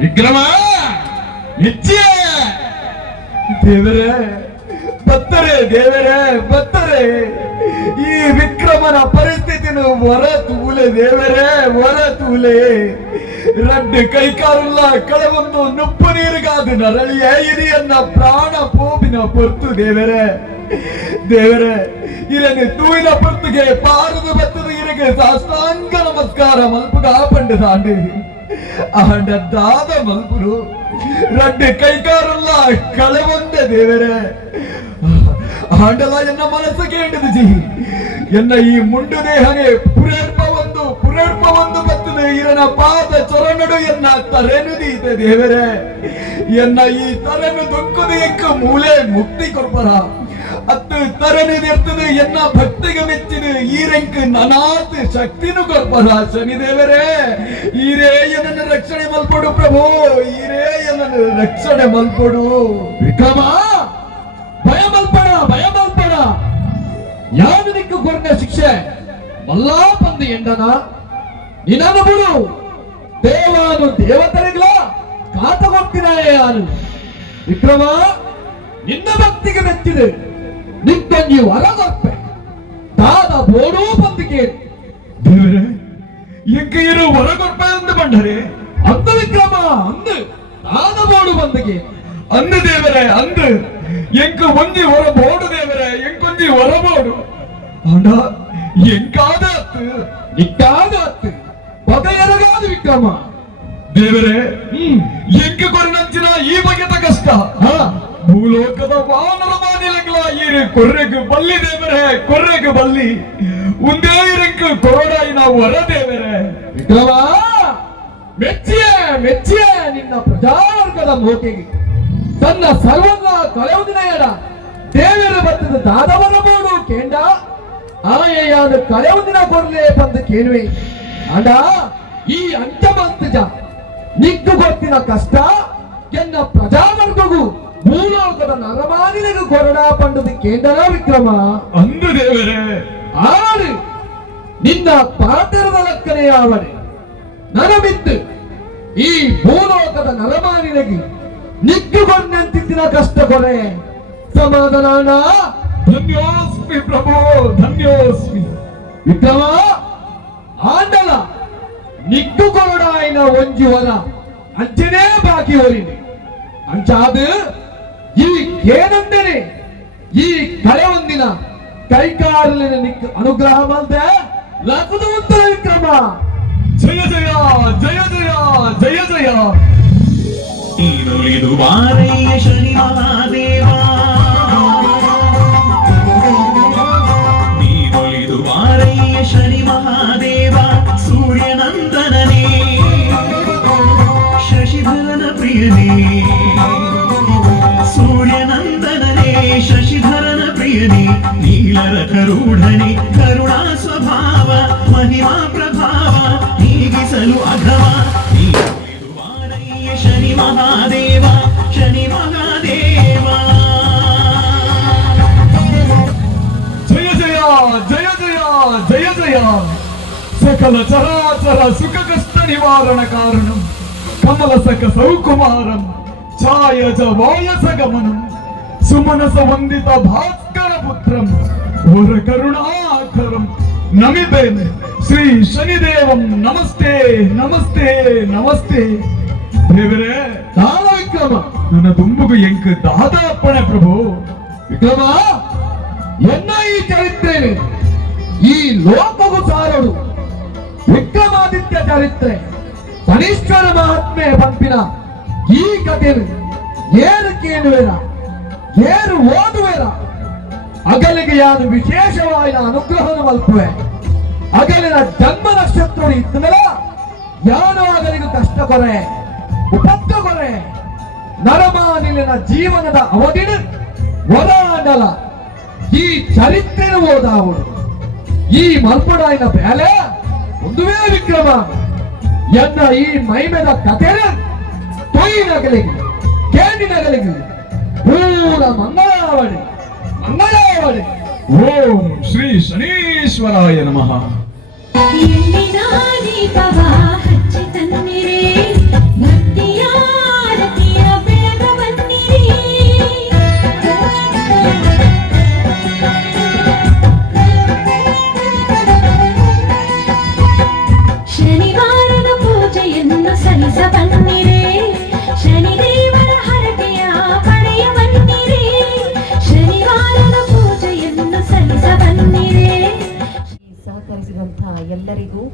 ವಿಕ್ರಮ ಹೆಚ್ಚೆ ದೇವರೇ, ಬತ್ತರೆ ದೇವರೇ, ಬತ್ತರೆ. ಈ ವಿಕ್ರಮನ ಪರಿಸ್ಥಿತಿನು ಹೊರ ತೂಲೆ ದೇವರೇ, ಹೊರ ತೂಲೆ. ರಡ್ಡು ಕೈಕಾಲುಲ್ಲ ಕಳವೊಂದು ನುಪ್ಪು ನೀರಿಗಾದು ನರಳಿಯೇ ಹಿರಿಯನ್ನ ಪ್ರಾಣ ಪೋಪಿನ ಪೊರ್ತು ದೇವರೇ. ದೇವರೇ, ಇರನು ತೂಯಿನ ಪೊರ್ತುಗೆ ಪಾರದು ಬತ್ತದ ಇರಗೆ ಸಾಷ್ಟಾಂಗ ನಮಸ್ಕಾರ ಮಲ್ಪುಗ ಪಂಡ ಸಾಂಡು ಆಂಡದ್ದಾದ ಮಲ್ಪುರು. ರಡ್ಡು ಕೈಕಾರುಲ್ಲ ಕಳವೊಂದೆ ದೇವರೇ. ಆಂಡಲ ಎನ್ನ ಮನಸ್ಸು ಕೇಳಿದು ಜಿ, ಎನ್ನ ಈ ಮುಂಡು ದೇಹನೇ ಪುರೇಡ್ಪ ಒಂದು ಬತ್ತದೆ ಇರನ ಪಾದ ಚೊರನಡು ಎನ್ನ ತರೆನುದೀತೆ ದೇವರೇ. ಎನ್ನ ಈ ತರೆನು ದುಃಖದ ಎಕ್ಕ ಮೂಲೆ ಮುಕ್ತಿ ಕೊರ್ಪರ ಅತ್ತು ತರನಿರ್ತದೆ ಎನ್ನ ಭಕ್ತಿಗೆ ಮೆಚ್ಚಿದು ಈರೆಂಕ್ ನನಾತ್ ಶಕ್ತಿನು ಕೊರ್ಪದ ಶನಿದೇವರೇ ಈರೇ ನನ್ನ ರಕ್ಷಣೆ ಮಲ್ಪಡು ಪ್ರಭು ಈರೇ ನನ್ನ ರಕ್ಷಣೆ ಮಲ್ಪಡು ವಿಕ್ರಮ ಭಯ ಮಲ್ಪಡ ಯಾರು ನಿಕ್ಕು ಕೊರನೆ ಶಿಕ್ಷೆ ಮಲ್ಲಾ ಪಂದು ಎಂಡನ ನಿನ್ನ ಬಿಡು ದೇವಾನು ದೇವತರಿಗಳ ಕಾತ ಕೊಡ್ತಿನಾಯೇ ನಾನು ವಿಕ್ರಮ ನಿನ್ನ ಭಕ್ತಿಗೆ ಮೆಚ್ಚಿದೆ ನಿಂತೊಂಜಿ ಹೊರಗೊಪ್ಪೆ ದಾದ ಬೋಡೂ ಪಂದಿಕೆ ದೇವರೇ ಎಂಕ ಇರು ಹೊರಗೊಪ್ಪೆ ಅಂದು ಬಂಡರೆ ಅಂದು ವಿಕ್ರಮ ಅಂದು ದಾದ ಬೋಡು ಪಂದಿಕೆ ಅಂದು ದೇವರೇ ಅಂದು ಎಂಕ ಒಂಜಿ ಹೊರ ಬೋಡು ದೇವರೇ ಎಂಕೊಂಜಿ ಹೊರ ಬೋಡು ಅಂಡ ಎಂಕಾದ ಅತ್ತು ನಿಕ್ಕಾದ ಅತ್ತು ಪದೆಯರಗಾದ ವಿಕ್ರಮ ದೇವರೇ ಎಂಕ ಕೊರನಂಚಿನ ಈ ಬಗೆತ ಕಷ್ಟ ಭೂಲೋಕದ ವಾನರ ಮಾನಿಲಗಳ ಈರು ಕೊರ್ರೆಗೆ ಬಲ್ಲಿ ದೇವರೇ ಕೊರ್ರೆಗೆ ಬಲ್ಲಿ ಒಂದೇ ಇರಂಕ ಕೊರೋಡಾಯಿ ನಾವು ಹೊರ ದೇವರೇ ವಿಕ್ರಮ ಮೆಚ್ಚಿಯೇ ನಿನ್ನ ಪ್ರಜಾವರ್ಗದ ಮೋಕೆಗೆ ತನ್ನ ಸರ್ವನ್ನ ಕಳೆಯುವುದಿನ ಎಡ ದೇವರ ಬತ್ತದ ದಾದವರ ಬೋಡು ಕೇಂಡ ಆಯೆಯಾದ ಕಳೆಯುವುದಿನ ಕೊರ್ಲೆ ಬಂದು ಕೇಳುವೆ ಅಂಡ ಈ ಅಂಚಮಂತಜ ನಿಕ್ಕು ಗೊತ್ತಿನ ಕಷ್ಟ ಎನ್ನ ಪ್ರಜಾವರ್ಗಗೂ ಭೂಲೋಕದ ನರಮಾನಿನಿಗೂ ಕೊರಡಾ ಪಂಡದ ಕೇಂದ್ರ ವಿಕ್ರಮ ಅಂದು ದೇವರೇ ಆಡು ನಿನ್ನ ಪಾತ್ರದ ಲಕ್ಕನೆ ಆವಡೆ ನನಬಿದ್ದು ಈ ಭೂಲೋಕದ ನರಮಾನಿನಿಗೆ ನಿಕ್ಕು ಬಂದಂತಿದ್ದಿನ ಕಷ್ಟ ಕೊರೆ ಸಮಾಧಾನ ಧನ್ಯೋಸ್ಮಿ ಪ್ರಭು ಧನ್ಯೋಸ್ಮಿ ವಿಕ್ರಮ ಆಂಡಲ ನಿಕ್ಕು ಕೊರಡಾಯಿನ ಒಂಜಿ ವರ ಅಂಚನೆ ಬಾಕಿ ಹೊರಿನಿ ಅಂಚಾದ ಈ ಏನಂದರೆ ಈ ಕಳೆ ಒಂದಿನ ಕೈಕಾಲಿನ ನಿಕ್ಕು ಅನುಗ್ರಹ ಮಲ್ದೆ ಲಕ್ಕದು ಉತ್ತರ ವಿಕ್ರಮ ಜಯ ಜಯ ಜಯ ಜಯ ಜಯ ಜಯ ನೀನೊಲಿದು ಬಾರಯ್ಯ ಶನಿ ಮಹಾದೇವ ನೀನೊಲಿದು ಬಾರಯ್ಯ ಶನಿ ಮಹಾದೇವ ಸೂರ್ಯನಂದನನೇ ಶಶಿಧರನ ಪ್ರಿಯನೇ ಸೂರ್ಯನಂದನನೇ ಶಶಿಧರನ ಪ್ರಿಯನೇ ನೀಲರಥರೂಢನೇ ಕರುಣಾ ಸ್ವಭಾವ ಮಹಿಮಾ ಪ್ರಭಾವ ನೀಗಿಸಲು ಅಘವ ನೀನೊಲಿದು ಬಾರಯ್ಯ ಶನಿ ಮಹಾದೇವ ಶನಿ ಮಹಾದೇವ ಜಯ ಜಯ ಜಯ ಜಯ ಜಯ ಜಯ ಸಕಲ ಚರಾಚರ ಸುಖ ಕಷ್ಟ ನಿವಾರಣ ಕಾರಣಂ ಕಮಲ ಸಕ ಸೌಕುಮಾರಂ ಛಾಯಜ ವಾಯಸ ಗಮನಂ ಸುಮನಸ ವಂದಿತ ಭಾಸ್ಕರ ಪುತ್ರಂ ವರ ಕರುಣಾಕರಂ ನಮಿಬೇನೆ ಶ್ರೀ ಶನಿದೇವಂ ನಮಸ್ತೆ ನಮಸ್ತೆ ನಮಸ್ತೆ ದೇವರೇ ದಾದ ವಿಕ್ರಮ ನನ್ನ ತುಂಬುಗು ಎಂಕ ದಾದ ಅಪ್ಪಣೆ ಪ್ರಭು ವಿಕ್ರಮ ಎನ್ನ ಈ ಚರಿತ್ರೆ ಈ ಲೋಕವು ಸಾರಡು ವಿಕ್ರಮಾದಿತ್ಯ ಚರಿತ್ರೆ ಶನೀಶ್ವರ ಮಹಾತ್ಮೆ ಪಂಪಿನ ಈ ಕಥೆ ಏರು ಕೇಳುವೆರ ಏರು ಓದುವೆರ ಅಗಲಿಗೆ ಯಾರು ವಿಶೇಷವಾದ ಅನುಗ್ರಹವನ್ನು ಮಲ್ಪುವೆ ಅಗಲಿನ ಜನ್ಮ ನಕ್ಷತ್ರ ಇದ್ದನಲ್ಲ ಯಾರು ಅಗಲಿಗೆ ಕಷ್ಟ ಕೊರೆ ಉಪತ್ತ ಕೊರೆ ನರಮಾನಿಲಿನ ಜೀವನದ ಅವಧಿನ ಒದಾಡಲ ಈ ಚರಿತ್ರೆ ಓದಾವಳು ಈ ಮಲ್ಪಡಾಯಿನ ಬೇಲೆ ಒಂದುವೇ ವಿಕ್ರಮ ಎನ್ನ ಈ ಮೈಮೆದ ಕಥೆ ತೊಯ್ಯಿನಗಲಿಗೆ ಕೇಂಡಿನಗಲಿಗೆ ಪೂರ ಮಂಗಳಾವಳಿ ಮಂಗಳಾವಳಿ ಓಂ ಶ್ರೀ ಶನೀಶ್ವರಾಯ ನಮಃ ಎಣ್ಣಿನ ದೀಪವ ಹಚ್ಚಿ ತನ್ನಿರೆ ಭಕ್ತಿಯ ಆರತಿಯ ಬೆಳಗ ಬನ್ನಿರಿ ಶನಿವಾರದ ಪೂಜೆಯನ್ನು ಸಲ್ಲಿಸ ಬನ್ನಿರೆ ಶನಿದೇವರ ಹರಕೆಯ ಪಡೆಯ ಬನ್ನಿರೆ ಶನಿವಾರದ ಪೂಜೆಯನ್ನು ಸಲ್ಲಿಸ ಬನ್ನಿರೆ ಸಹಕರಿಸಿದಂತಹ ಎಲ್ಲರಿಗೂ